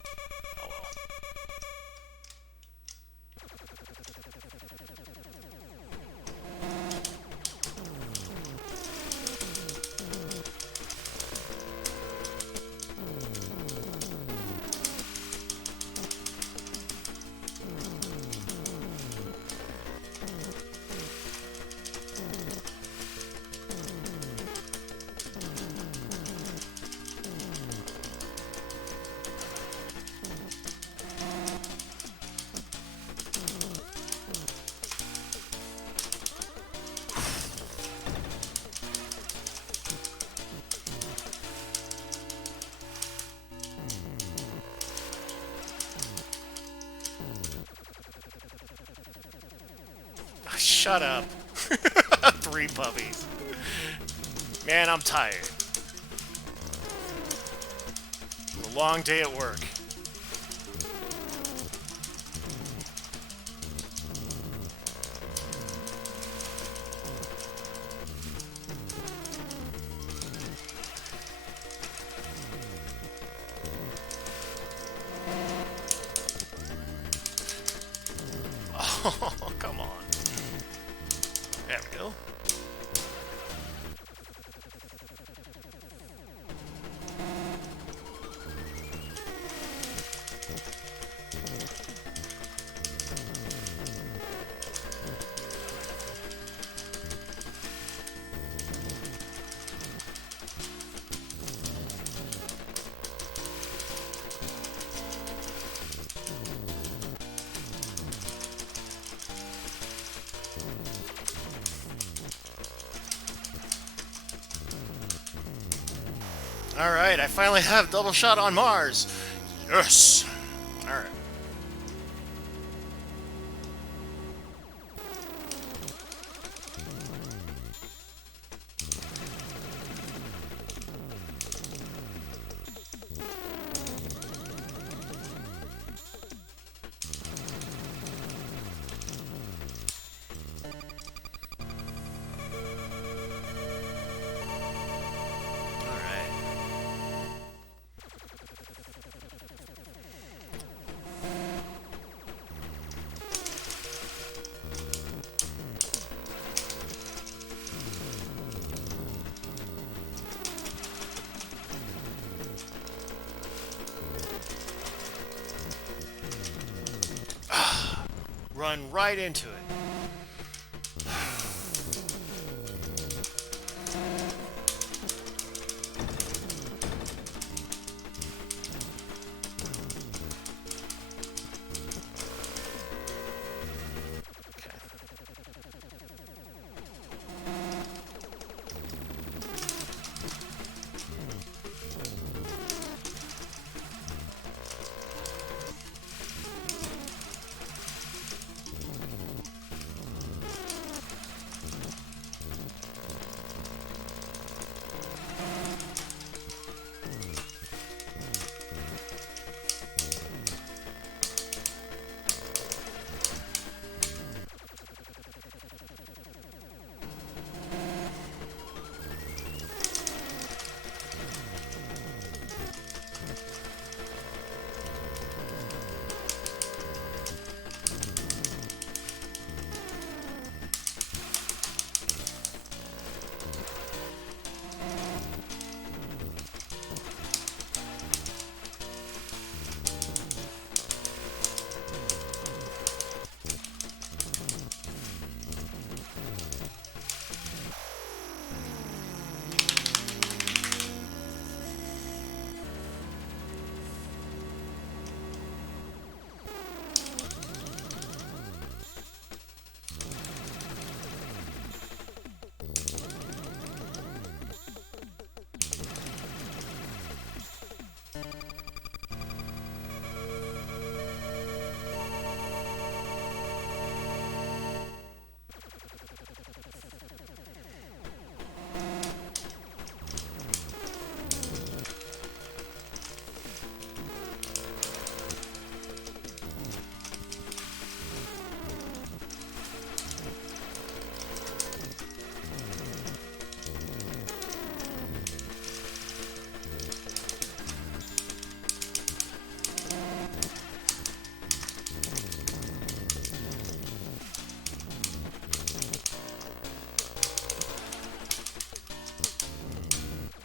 Oh well. Shut up. 3 puppies. Man, I'm tired. A long day at work. Oh, come on. There we go. Alright, I finally have double shot on Mars. Yes! Alright. run right into it.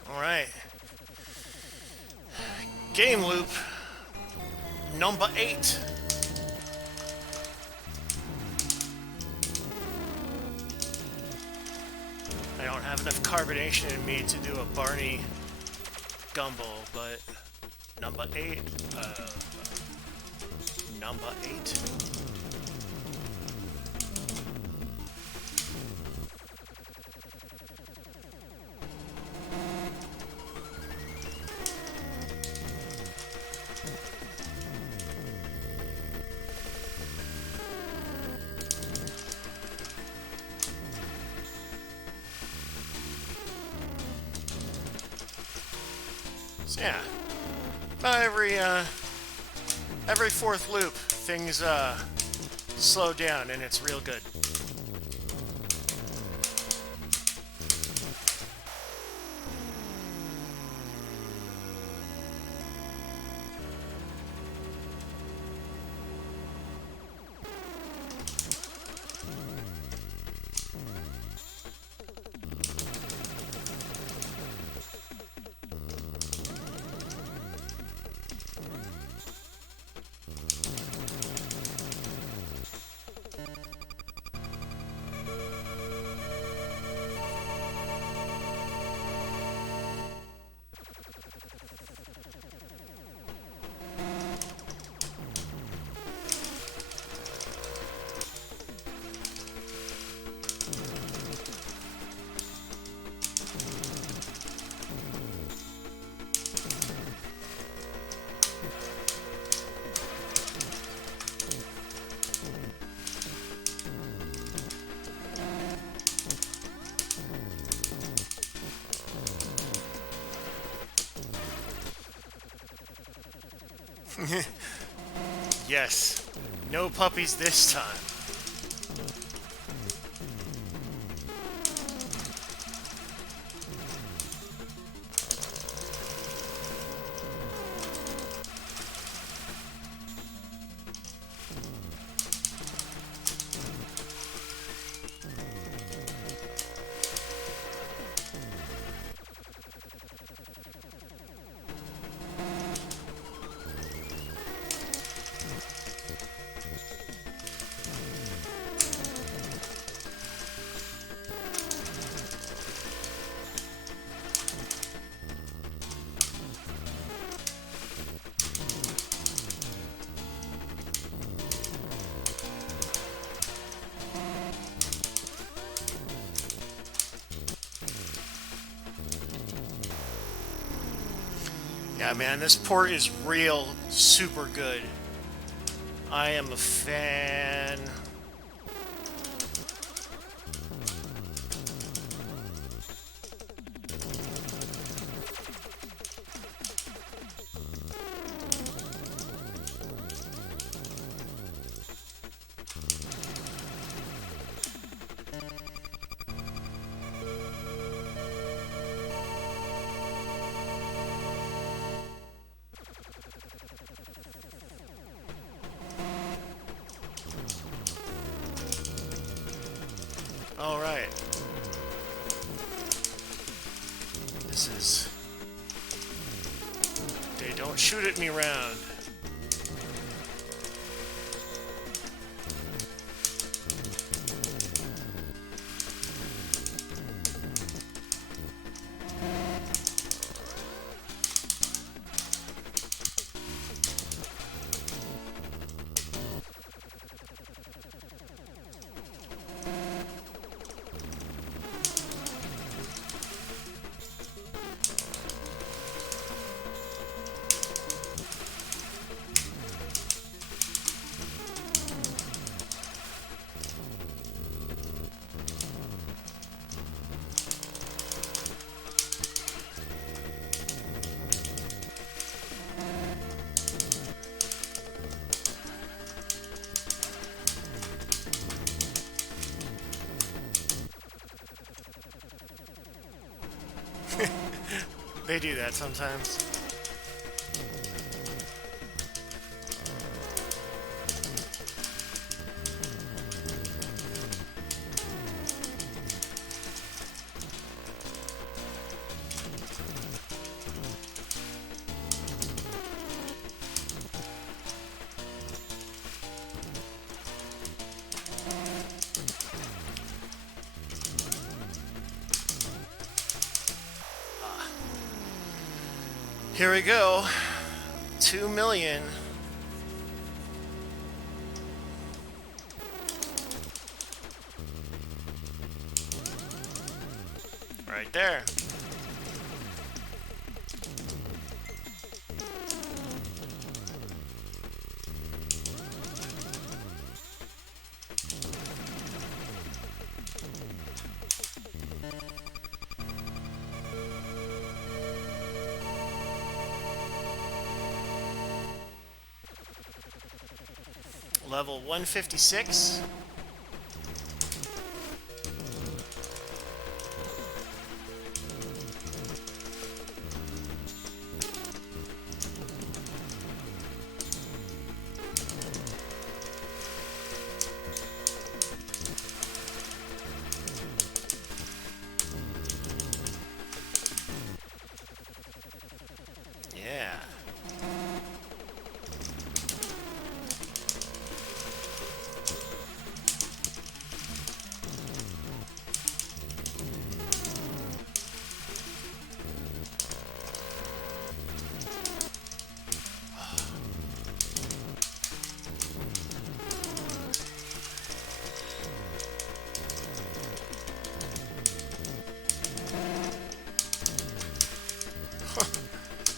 Alright. Game loop number 8. I don't have enough carbonation in me to do a Barney Gumble, but number 8. Number 8. So yeah, about every fourth loop, things slow down and it's real good. Yes, no puppies this time. Yeah, man, this port is real super good. I am a fan. All right. This is... They don't shoot at me round. They do that sometimes. Here we go. 2 million. Right there. Level 156. Yeah.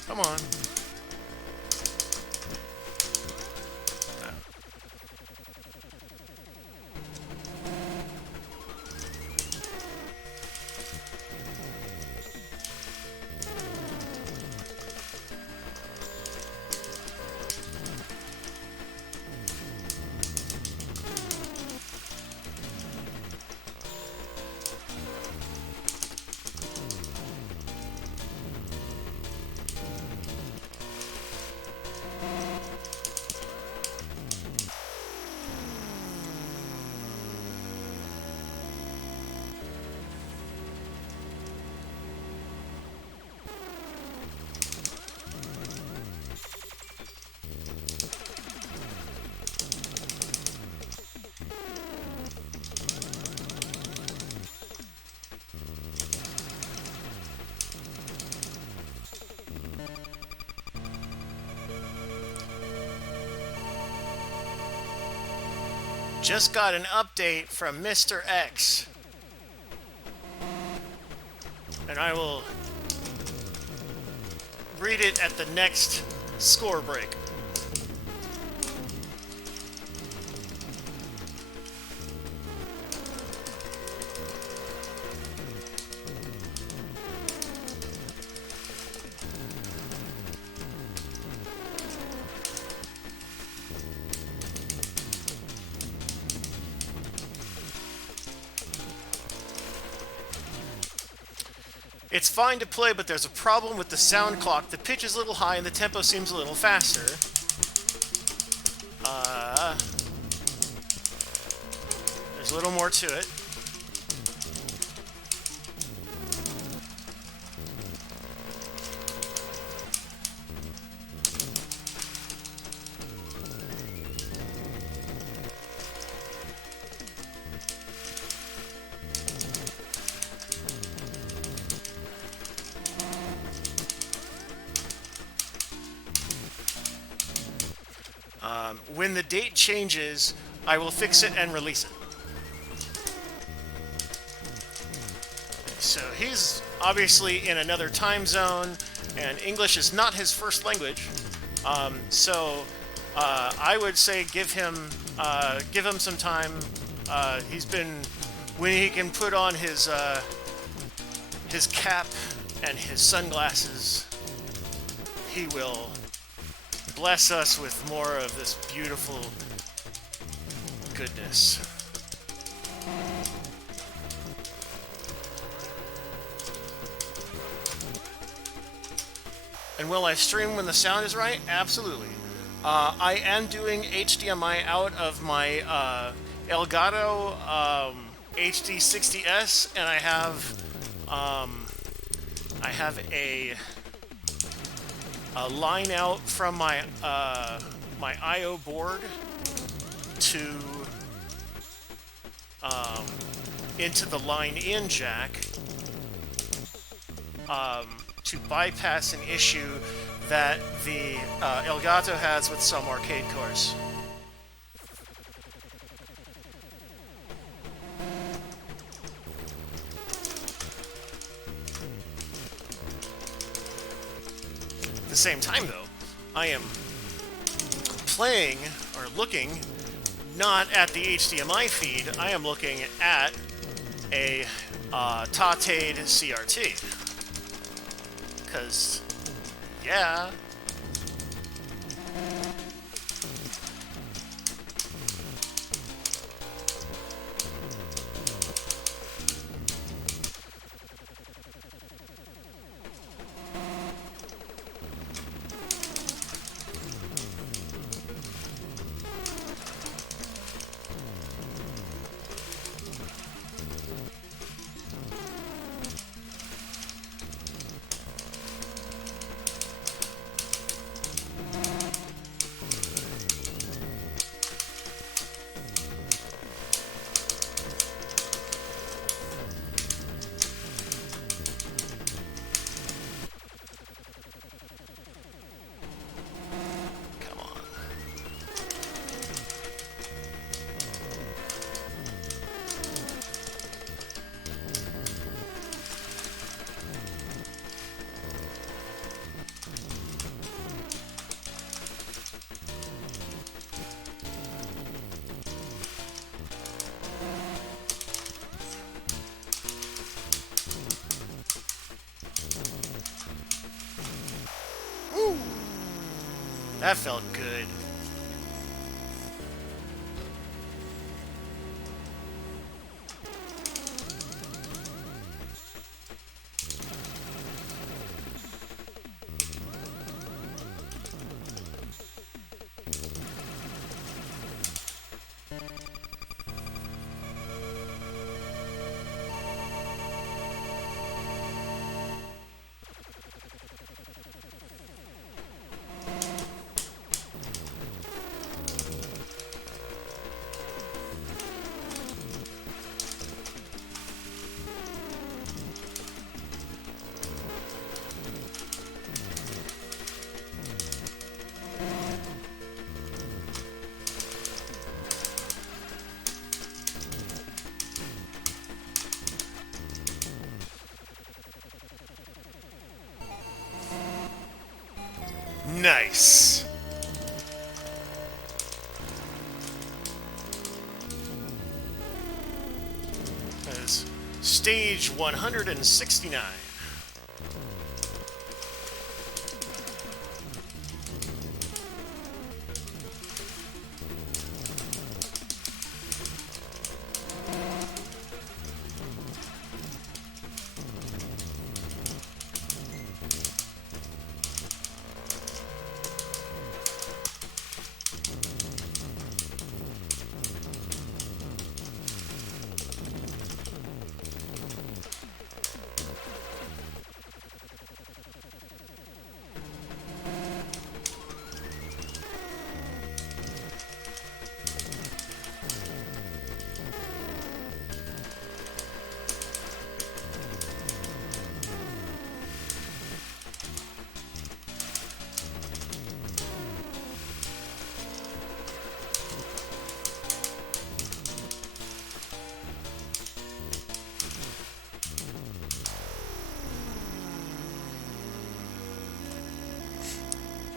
Come on. Just got an update from Mr. X. And I will read it at the next score break. It's fine to play, but there's a problem with the sound clock. The pitch is a little high and the tempo seems a little faster. There's a little more to it. When the date changes, I will fix it and release it. So he's obviously in another time zone, and English is not his first language. I would say give him some time. He's been, when he can put on his cap and his sunglasses, he will bless us with more of this beautiful goodness. And will I stream when the sound is right? Absolutely. I am doing HDMI out of my Elgato HD60S, and I have a line out from my my I/O board to into the line-in jack to bypass an issue that the Elgato has with some arcade cores. At the same time, though, I am playing or looking not at the HDMI feed. I am looking at a Tautade CRT. Because, yeah. That felt good. Nice. That is stage 169.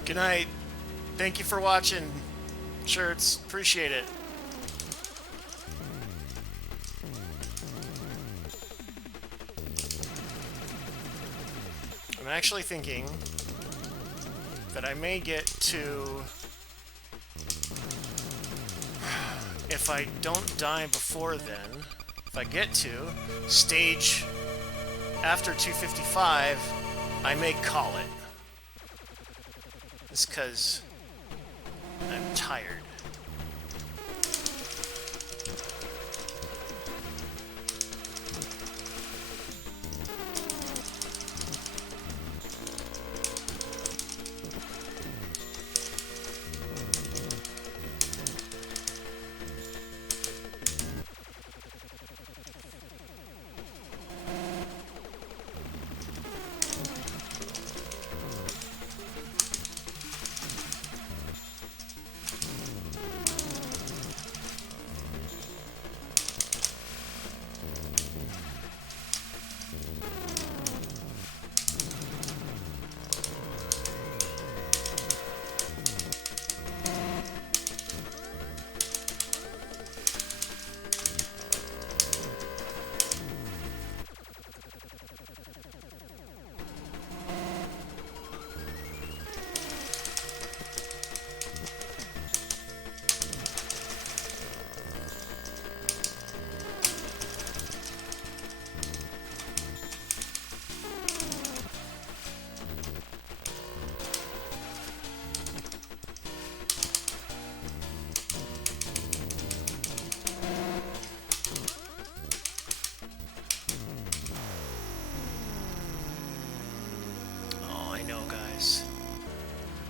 Good night. Thank you for watching. Shirts. Appreciate it. I'm actually thinking that I may get to... If I don't die before then, if I get to stage after 255, I may call it. It's because I'm tired.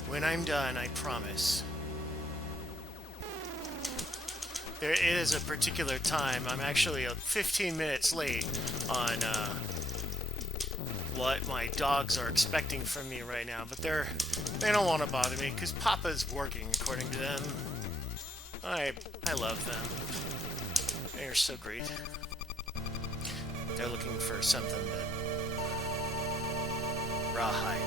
When I'm done, I promise. It is a particular time. I'm actually 15 minutes late on what my dogs are expecting from me right now, but they don't want to bother me because Papa's working, according to them. I love them. They're so great. They're looking for something that rawhide.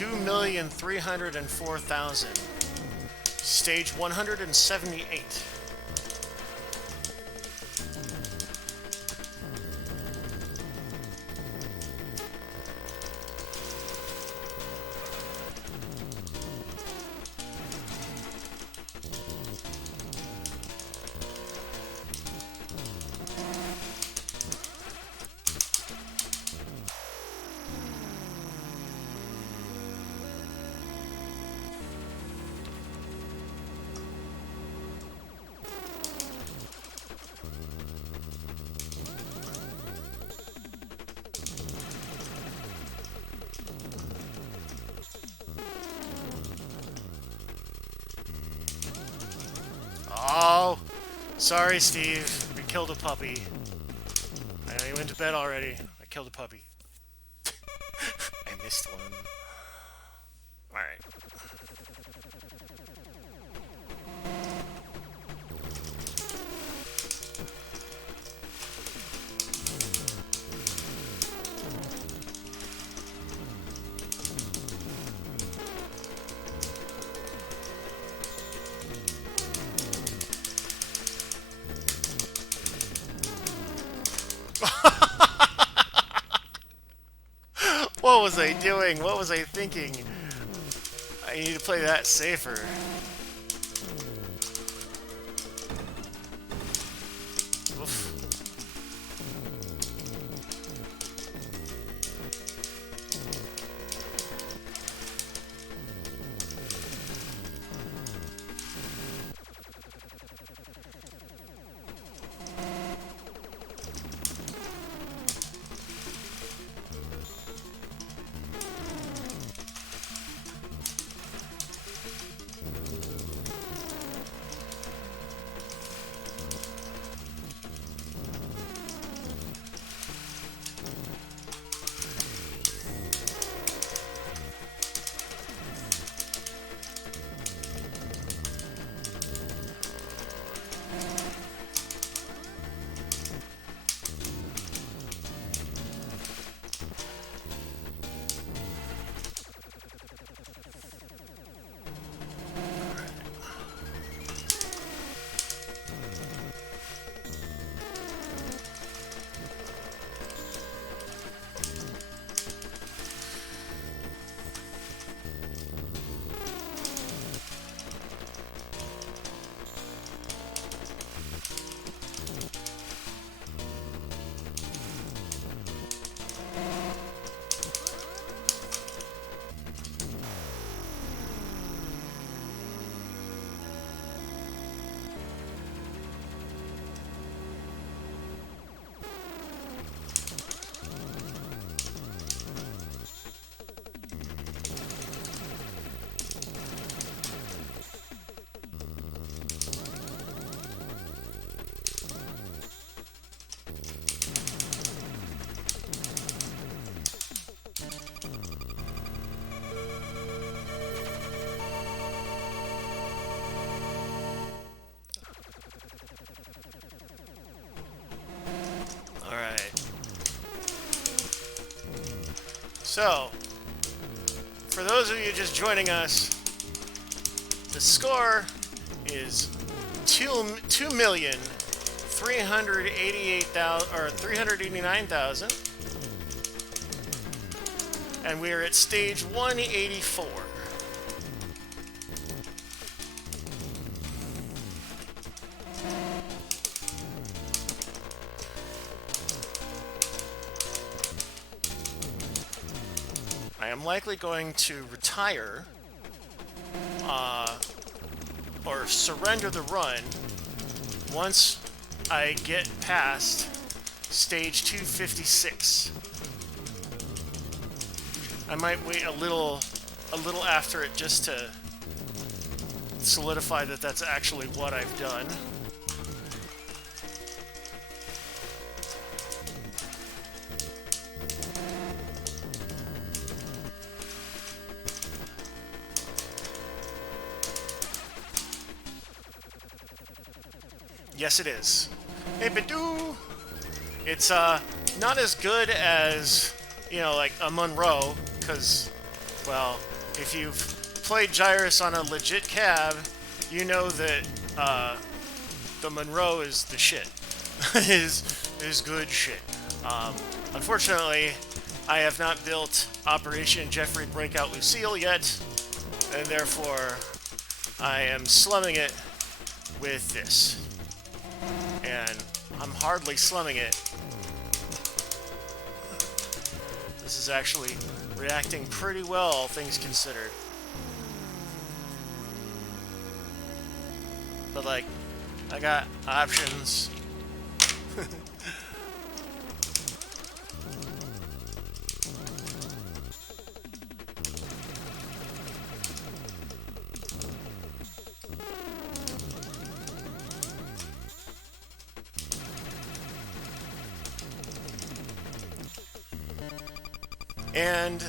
$2,304,000. Stage 178. Sorry, Steve. We killed a puppy. I know you went to bed already. I killed a puppy. I missed one. Alright. What was I doing? What was I thinking? I need to play that safer. Oof. So, for those of you just joining us, the score is 389,000, and we are at stage 184. I am likely going to retire or surrender the run once I get past stage 256. I might wait a little after it just to solidify that that's actually what I've done. Yes, it is. Hey, Badoo! It's not as good as, like a Monroe, because, well, if you've played Gyrus on a legit cab, you know that the Monroe is the shit. is good shit. Unfortunately, I have not built Operation Jeffrey Breakout Lucille yet, and therefore I am slumming it with this. And I'm hardly slumming it. This is actually reacting pretty well, all things considered. But, like, I got options. And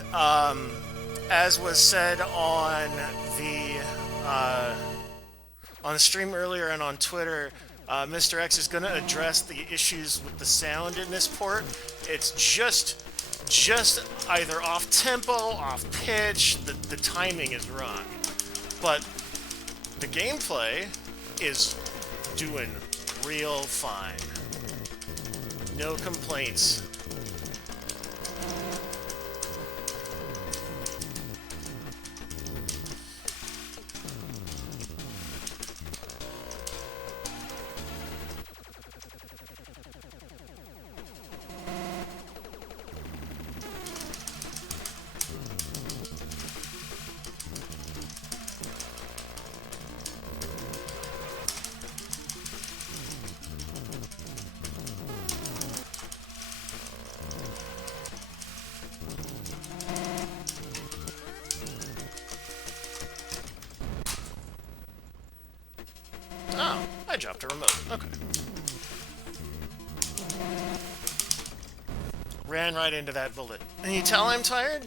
as was said the uh, on the stream earlier and on Twitter, Mr. X is going to address the issues with the sound in this port. It's just either off tempo, off pitch. The timing is wrong, but the gameplay is doing real fine. No complaints. Oh, I dropped a remote. Okay. Ran right into that bullet. Can you tell I'm tired?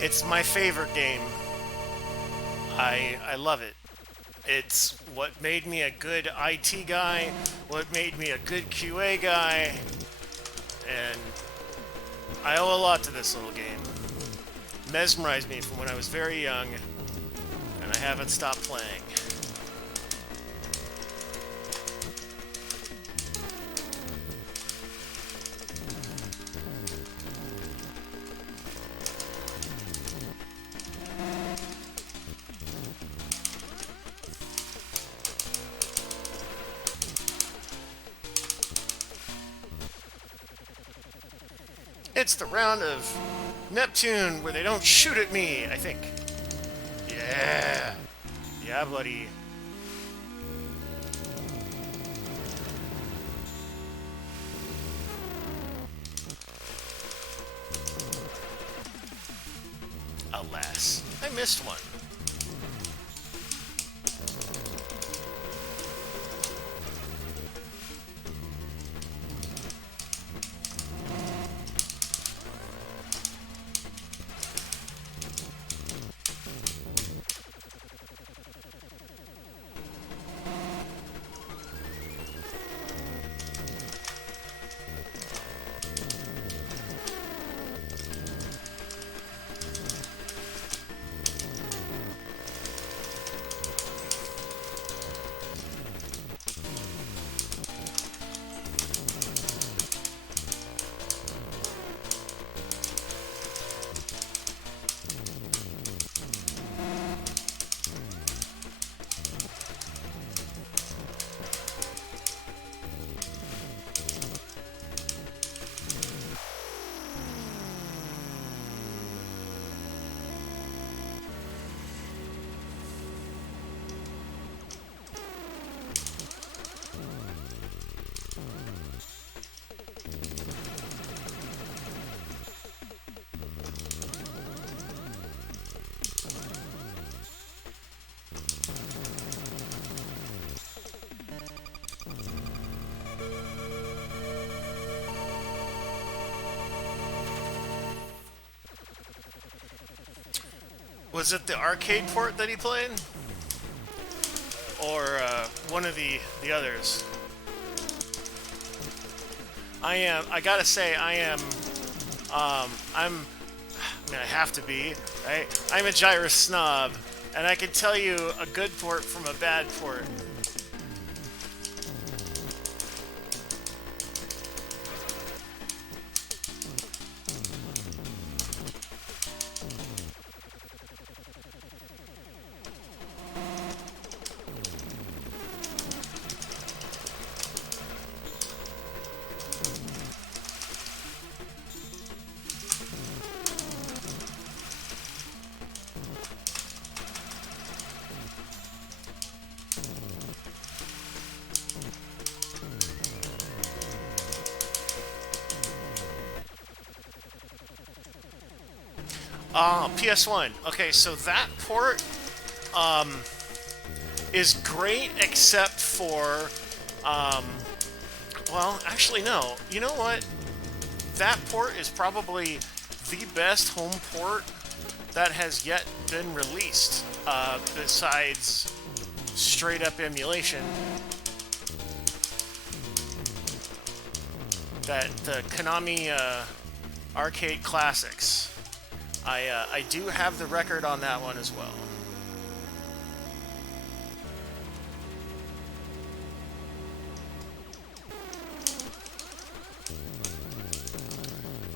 It's my favorite game. I love it. It's what made me a good IT guy, what made me a good QA guy, and I owe a lot to this little game. Mesmerized me from when I was very young, and I haven't stopped playing. It's the round of Neptune where they don't shoot at me, I think. Yeah. Yeah, buddy. Alas, I missed one. Was it the arcade port that he played? Or one of the others? I gotta say, I mean, I have to be, right? I'm a Gyrus snob, and I can tell you a good port from a bad port. PS1. Okay, so that port is great except for, well, actually, no. You know what? That port is probably the best home port that has yet been released, besides straight-up emulation. That the Konami Arcade Classics. I do have the record on that one as well.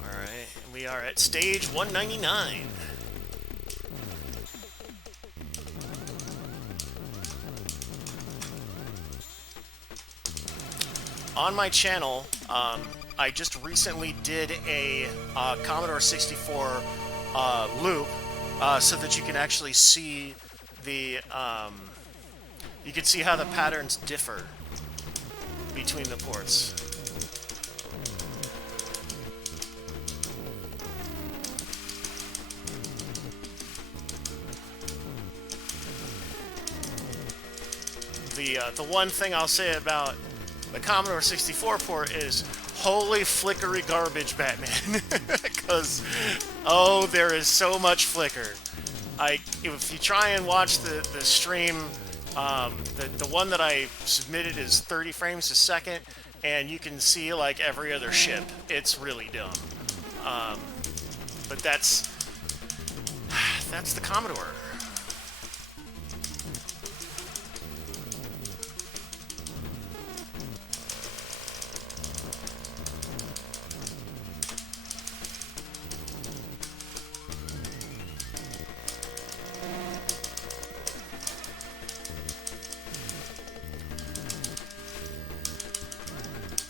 Alright, we are at stage 199. On my channel, I just recently did a Commodore 64 loop, so that you can actually see the you can see how the patterns differ between the ports. The one thing I'll say about the Commodore 64 port is holy flickery garbage, Batman. Because, oh, there is so much flicker. If you try and watch the stream, the one that I submitted is 30 frames a second, and you can see like every other ship. It's really dumb. But that's the Commodore.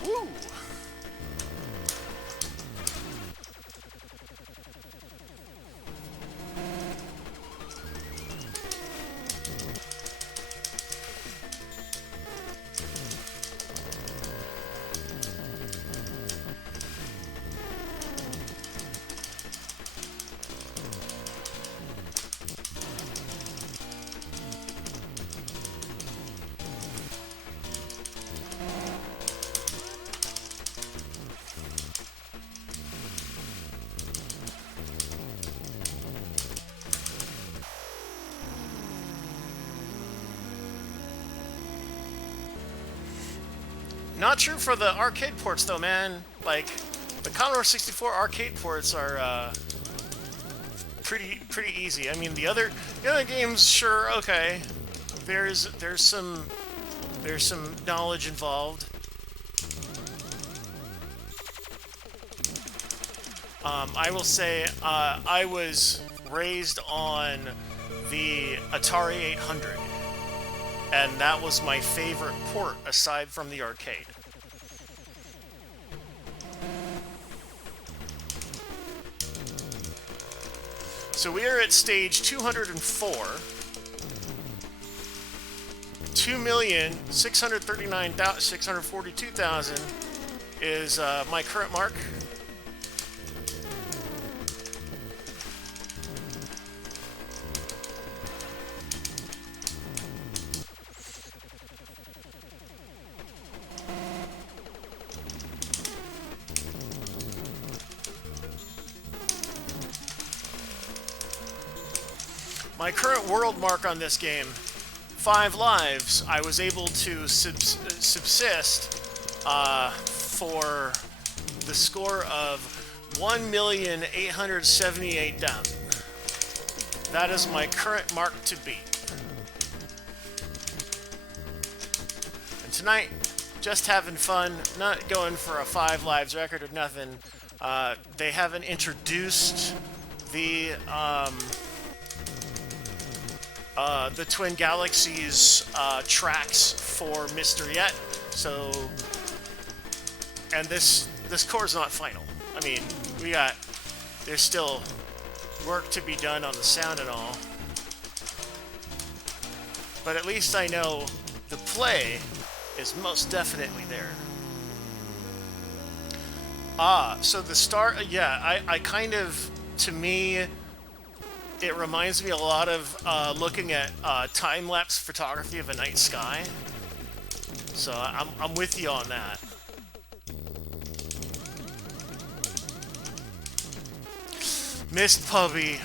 Woo! Not true for the arcade ports, though, man. Like, the Commodore 64 arcade ports are pretty easy. I mean, the other games, sure, okay. There's some knowledge involved. I will say I was raised on the Atari 800. And that was my favorite port, aside from the arcade. So we are at stage 204. 2,639,642,000 is my current mark. My current world mark on this game, 5 lives, I was able to subsist for the score of 1,878,000. That is my current mark to beat. And tonight, just having fun, not going for a 5 lives record or nothing. They haven't introduced the Twin Galaxies tracks for Myster yet, so, and this core's not final. I mean, there's still work to be done on the sound and all, but at least I know the play is most definitely there. So the start, yeah, I kind of, to me, it reminds me a lot of looking at time-lapse photography of a night sky. So I'm with you on that. Mist Puppy.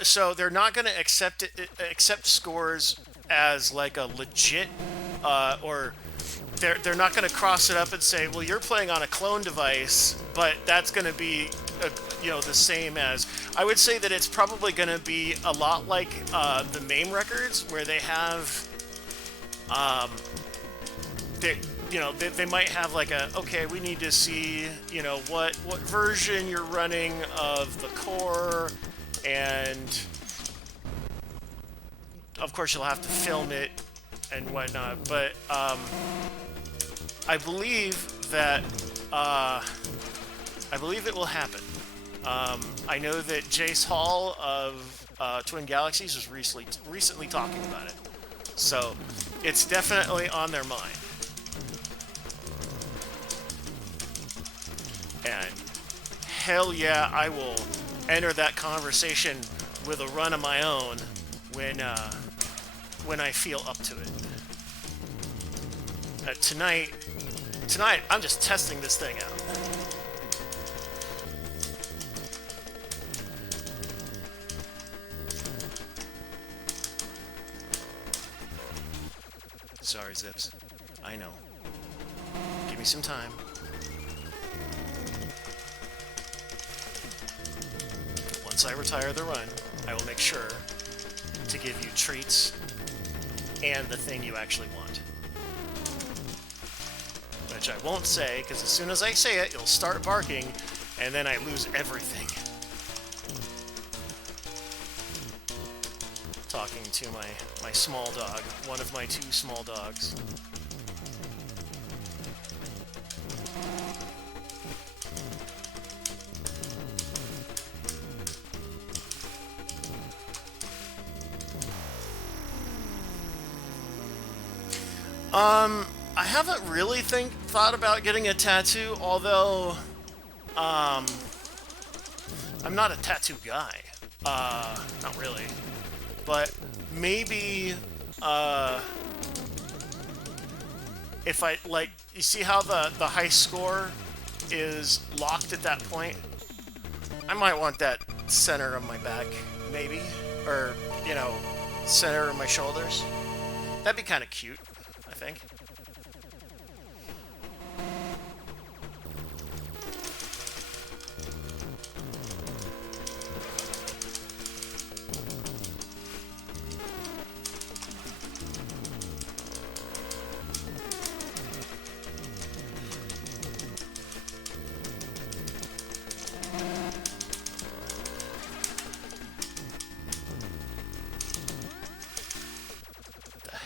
So they're not going to accept scores as like a legit, or they're not going to cross it up and say, well, you're playing on a clone device, but that's going to be, the same as. I would say that it's probably going to be a lot like the MAME records, where they have, they might have like okay, we need to see, what version you're running of the core, and of course you'll have to film it and whatnot, but I believe that it will happen. I know that Jace Hall of Twin Galaxies was recently talking about it, so it's definitely on their mind. And hell yeah, I will enter that conversation with a run of my own when I feel up to it. Tonight, I'm just testing this thing out. Sorry, Zips. I know. Give me some time. Once I retire the run, I will make sure to give you treats and the thing you actually want. Which I won't say, because as soon as I say it, you'll start barking, and then I lose everything. Talking to my small dog, one of my 2 small dogs. I haven't really thought about getting a tattoo, although, I'm not a tattoo guy. Not really. But maybe, if I, you see how the high score is locked at that point? I might want that center of my back, maybe. Or, center of my shoulders. That'd be kind of cute, I think.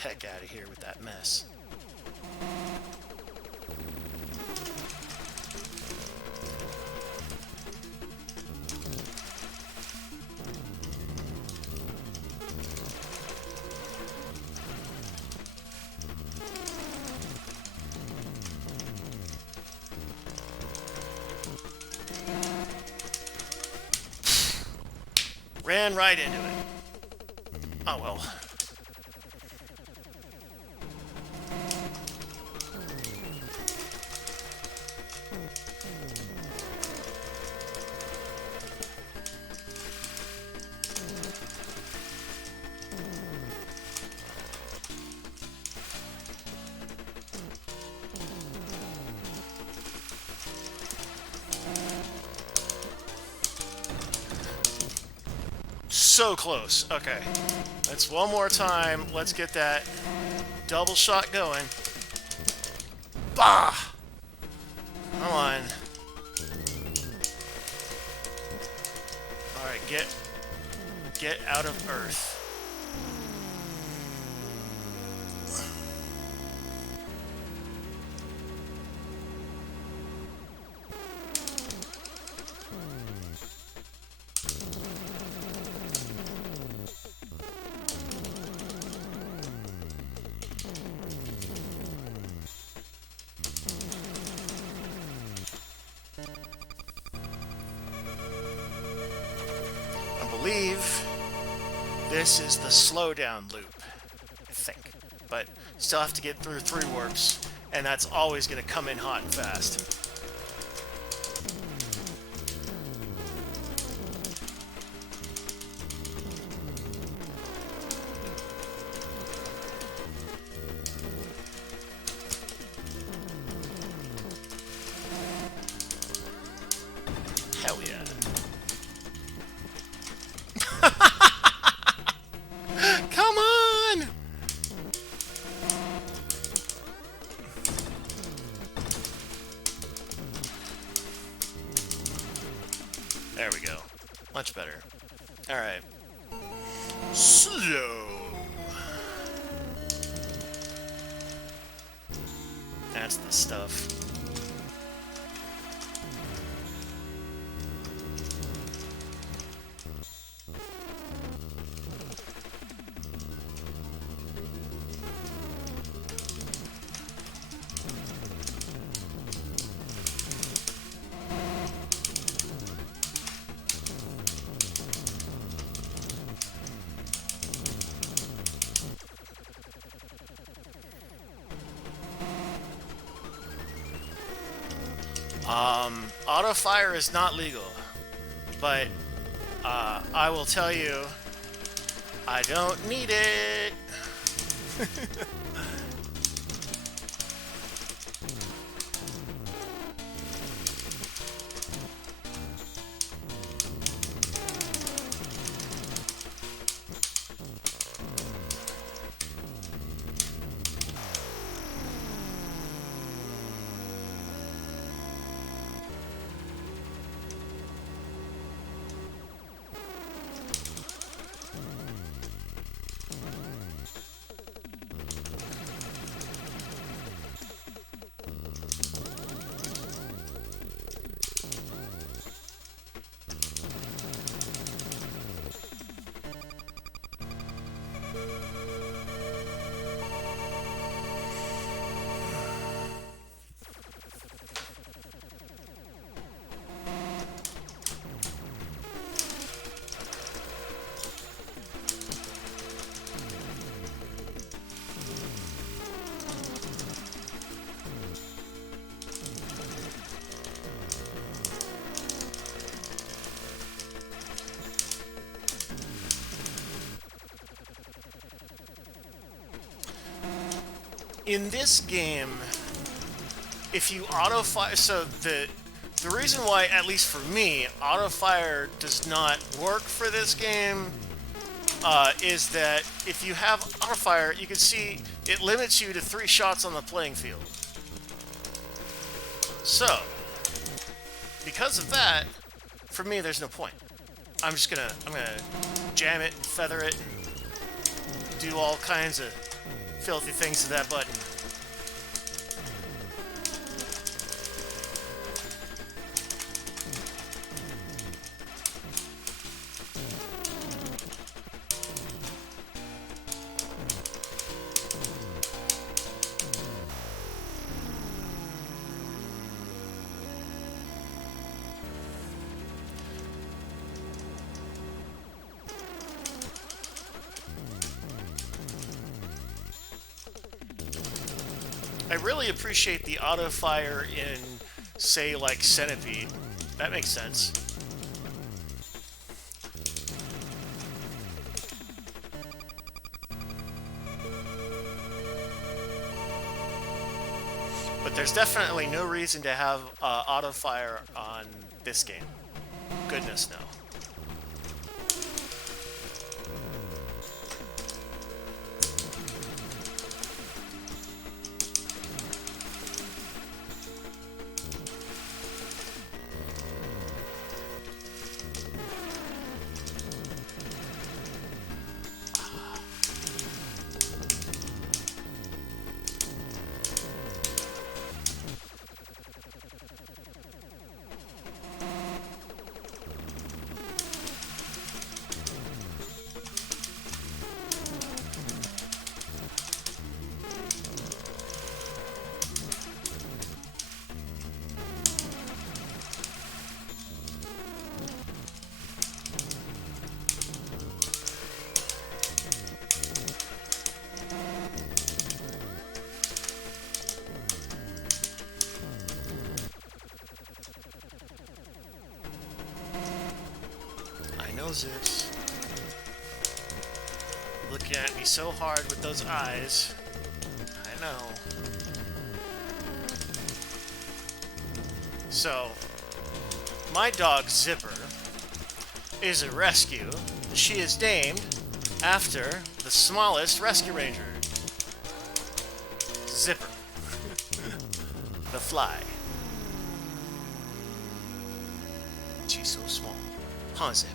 Heck out of here with that mess. Ran right into it. Oh well. so close. Okay. Let's one more time. Let's get that double shot going. Bah! Come on. Alright, get out of Earth. I believe this is the slowdown loop, I think. But still have to get through 3 warps, and that's always going to come in hot and fast. Hell yeah. Come on! There we go. Much better. Alright. Slow. That's the stuff. Auto fire is not legal, but I will tell you, I don't need it. In this game, if you auto fire, so the reason why, at least for me, auto fire does not work for this game is that if you have auto fire, you can see it limits you to 3 shots on the playing field. So, because of that, for me, there's no point. I'm gonna jam it, and feather it, and do all kinds of filthy things to that button. I really appreciate the auto fire in, say, like Centipede. That makes sense. But there's definitely no reason to have auto fire on this game. Goodness, no. know, Zips. Looking at me so hard with those eyes. I know. So, my dog Zipper is a rescue. She is named after the smallest rescue ranger. Zipper. The fly. She's so small. Huh, Zip?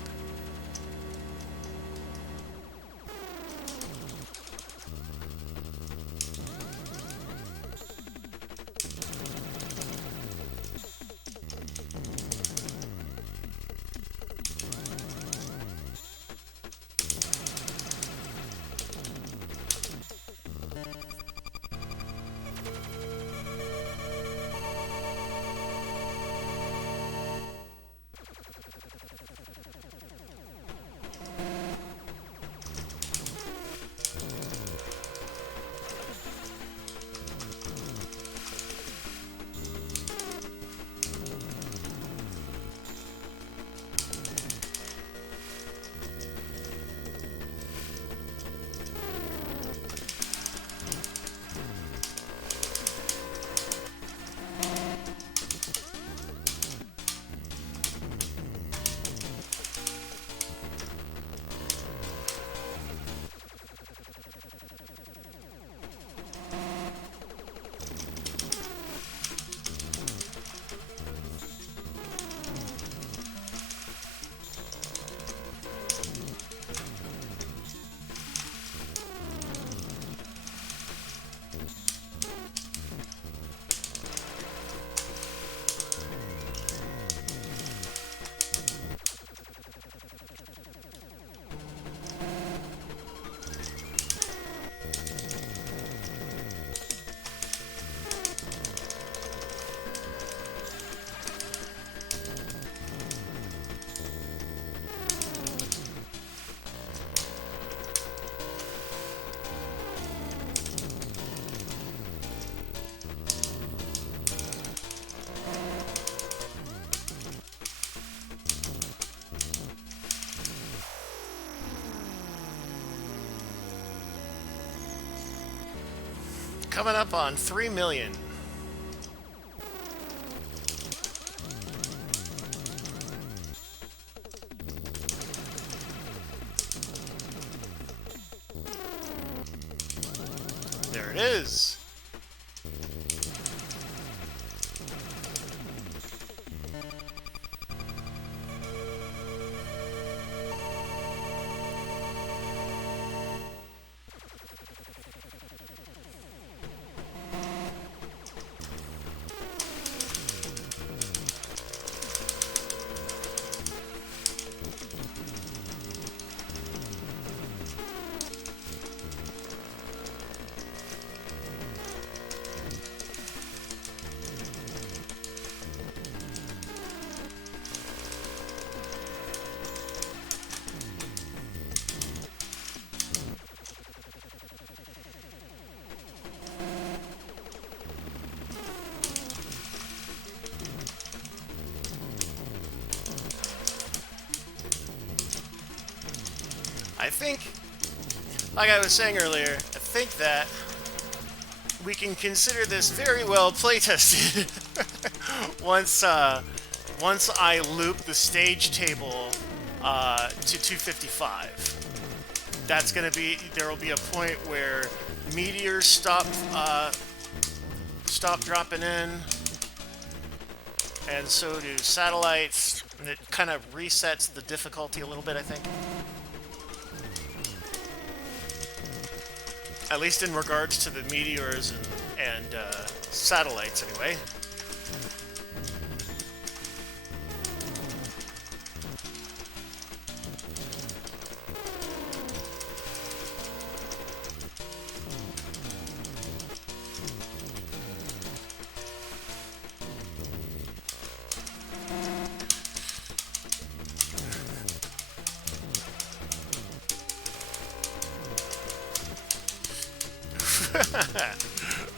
Coming up on 3 million. There it is. I think, like I was saying earlier, I think that we can consider this very well playtested once I loop the stage table to 255. That's gonna be, there will be a point where meteors stop dropping in, and so do satellites, and it kind of resets the difficulty a little bit, I think. At least in regards to the meteors and satellites, anyway.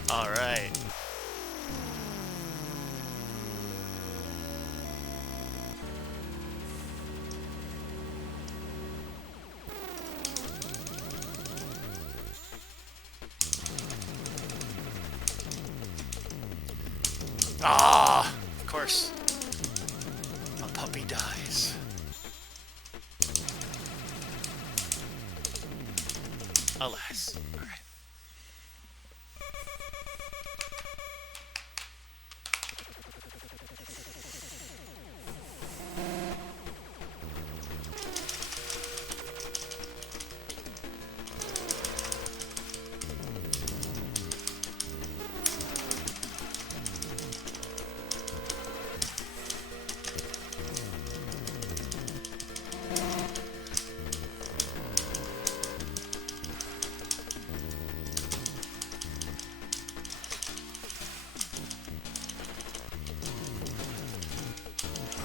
All right. Ah, of course. A puppy dies. Alas. All right.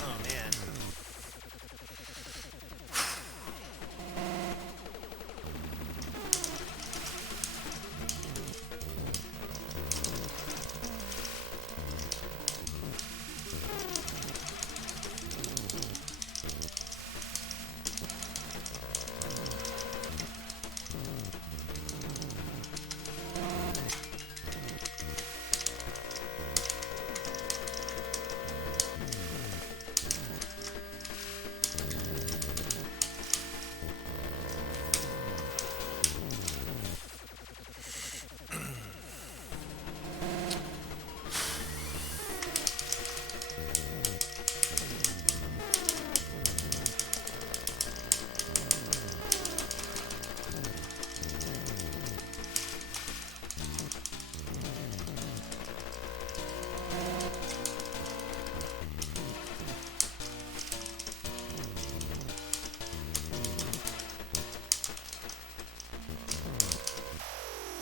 Oh man.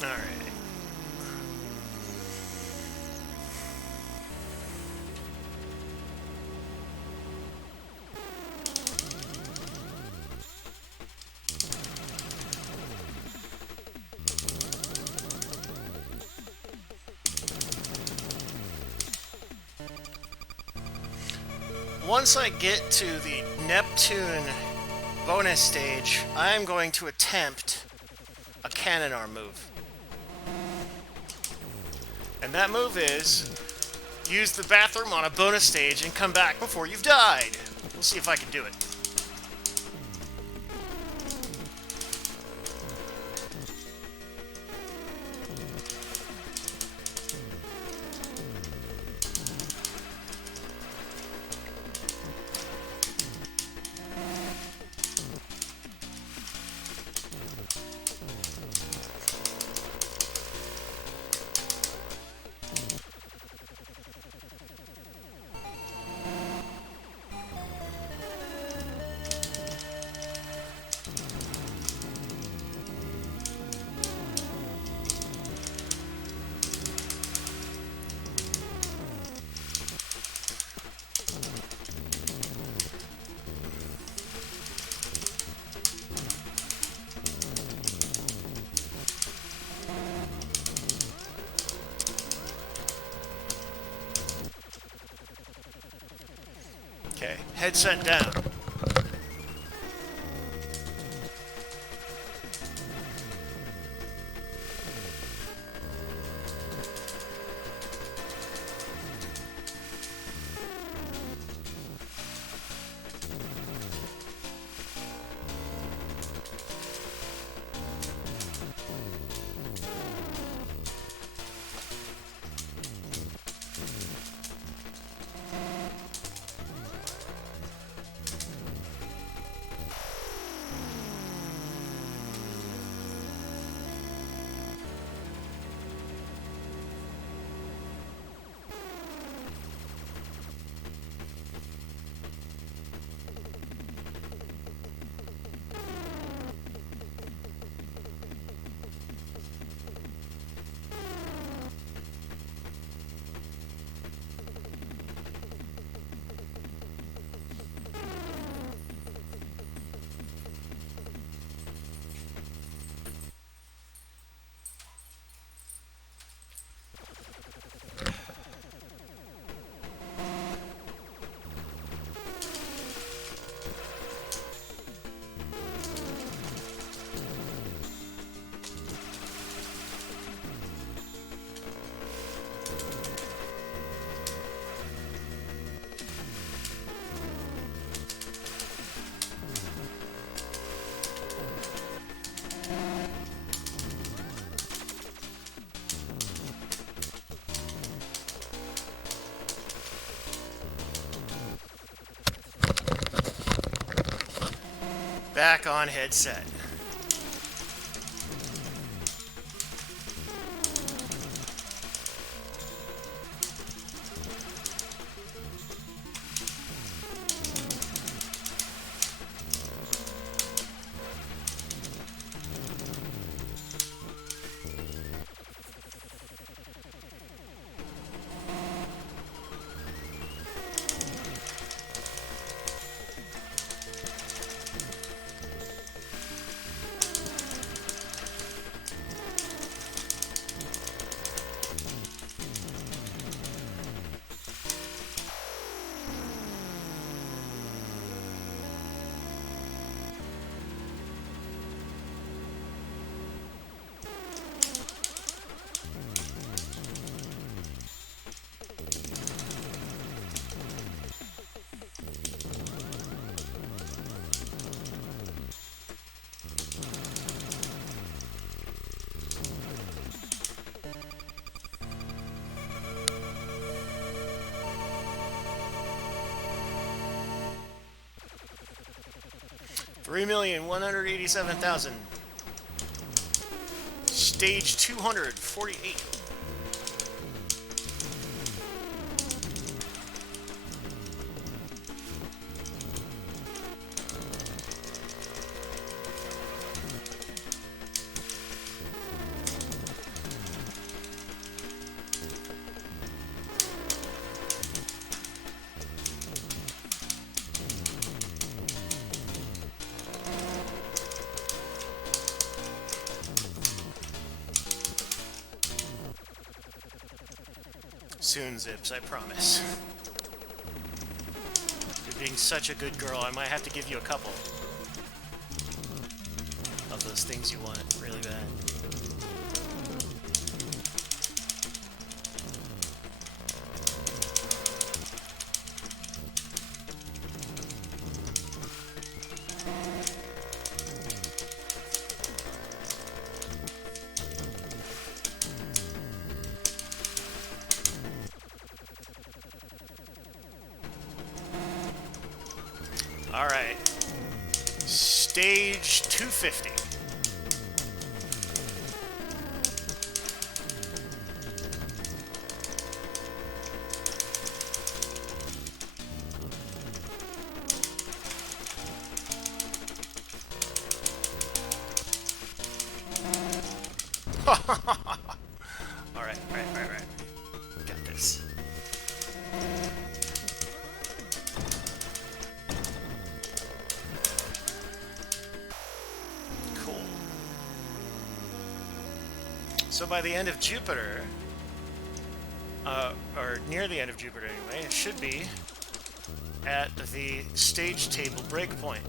All right. Once I get to the Neptune bonus stage, I'm going to attempt a cannon arm move. And that move is use the bathroom on a bonus stage and come back before you've died. We'll see if I can do it. Okay, headset down. Back on headset. $3,187,000. Stage 248. Soon, Zips, I promise. You're being such a good girl, I might have to give you a couple of those things you want really bad. All right, stage 250. All right. Got this. So by the end of Jupiter, or near the end of Jupiter anyway, it should be at the stage table breakpoint.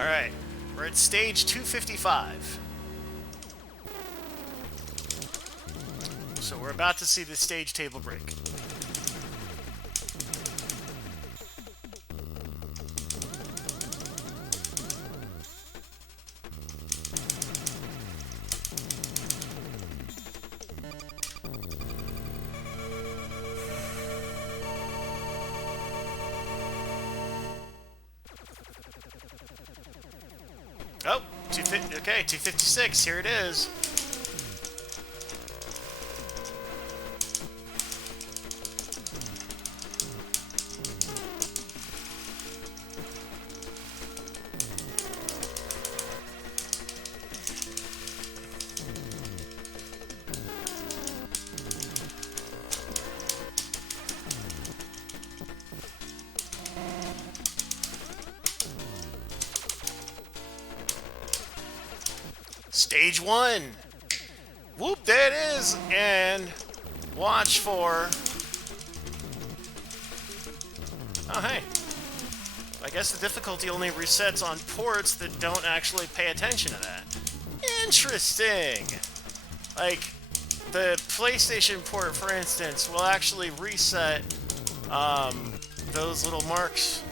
Alright, we're at stage 255. So we're about to see the stage table break. Oh, okay, 256, here it is. Stage 1. Whoop, there it is. And watch for... Oh, hey. I guess the difficulty only resets on ports that don't actually pay attention to that. Interesting. Like, the PlayStation port, for instance, will actually reset those little marks.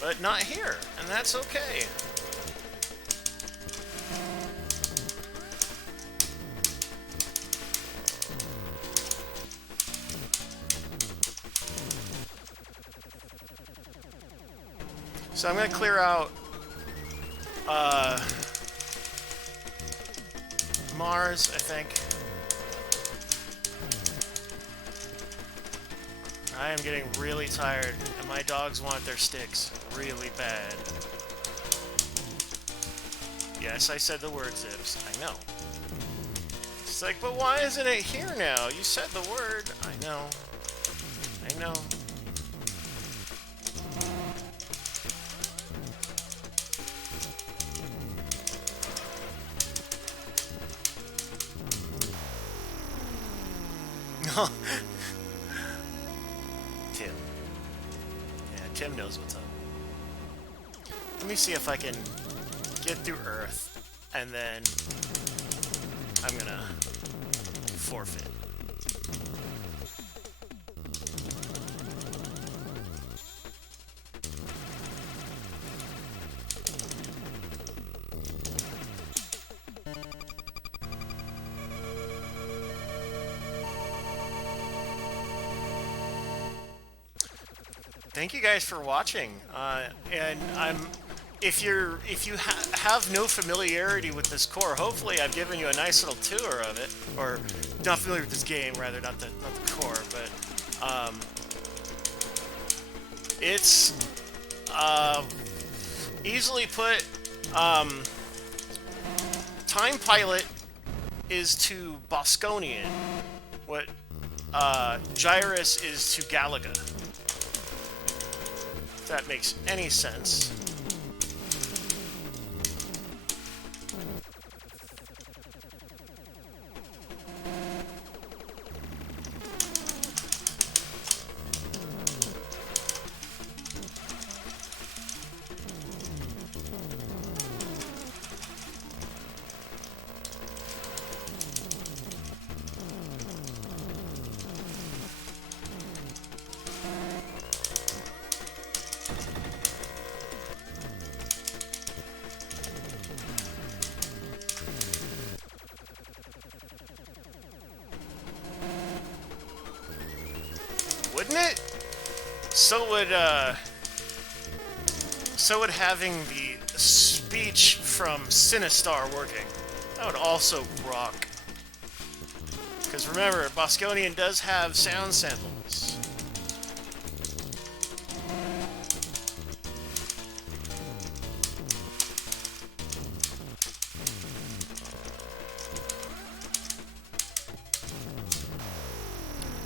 But not here, and that's okay. So I'm going to clear out Mars, I think. I am getting really tired, and my dogs want their sticks really bad. Yes, I said the word, Zips. I know. It's like, but why isn't it here now? You said the word. I know. I know. Tim. Yeah, Tim knows what's up. Let me see if I can get through Earth, and then I'm gonna forfeit. Thank you guys for watching, and if you have no familiarity with this core, hopefully I've given you a nice little tour of it, or not familiar with this game, rather, not the core, but it's easily put. Time Pilot is to Bosconian what Gyrus is to Galaga. If that makes any sense. Wouldn't it? So would having the speech from Sinistar working. That would also rock. Because remember, Bosconian does have sound samples.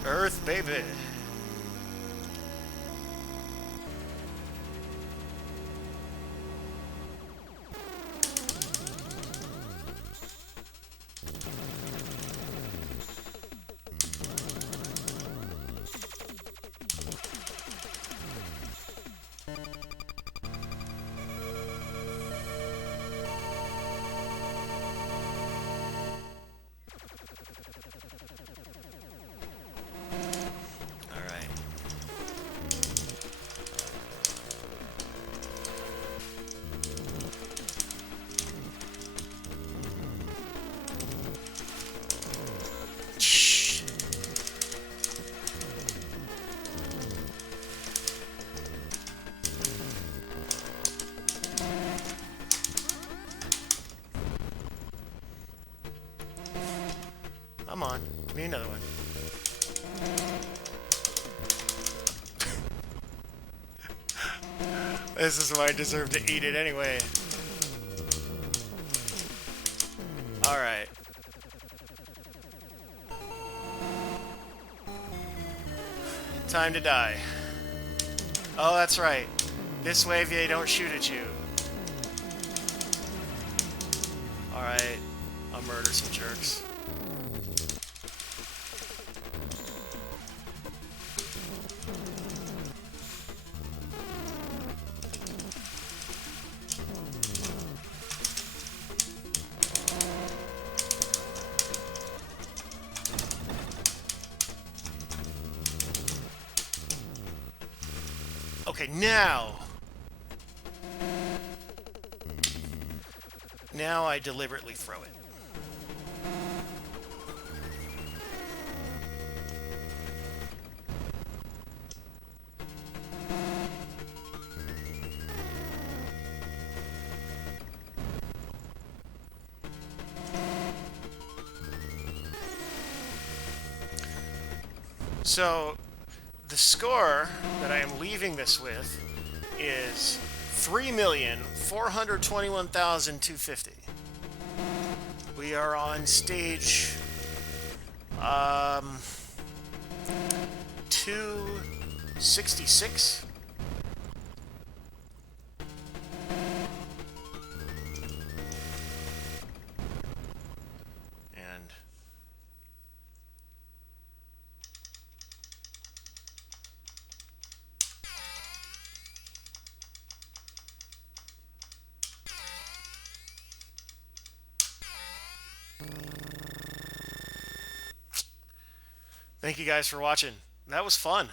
Earth, baby. me another one. This is why I deserve to eat it anyway. Alright. Time to die. Oh, that's right. This way they don't shoot at you. Alright. I'll murder some jerks. Okay, now I deliberately throw it. So, the score that I am leaving this with is 3,421,250. We are on stage 266. And thank you guys for watching. That was fun.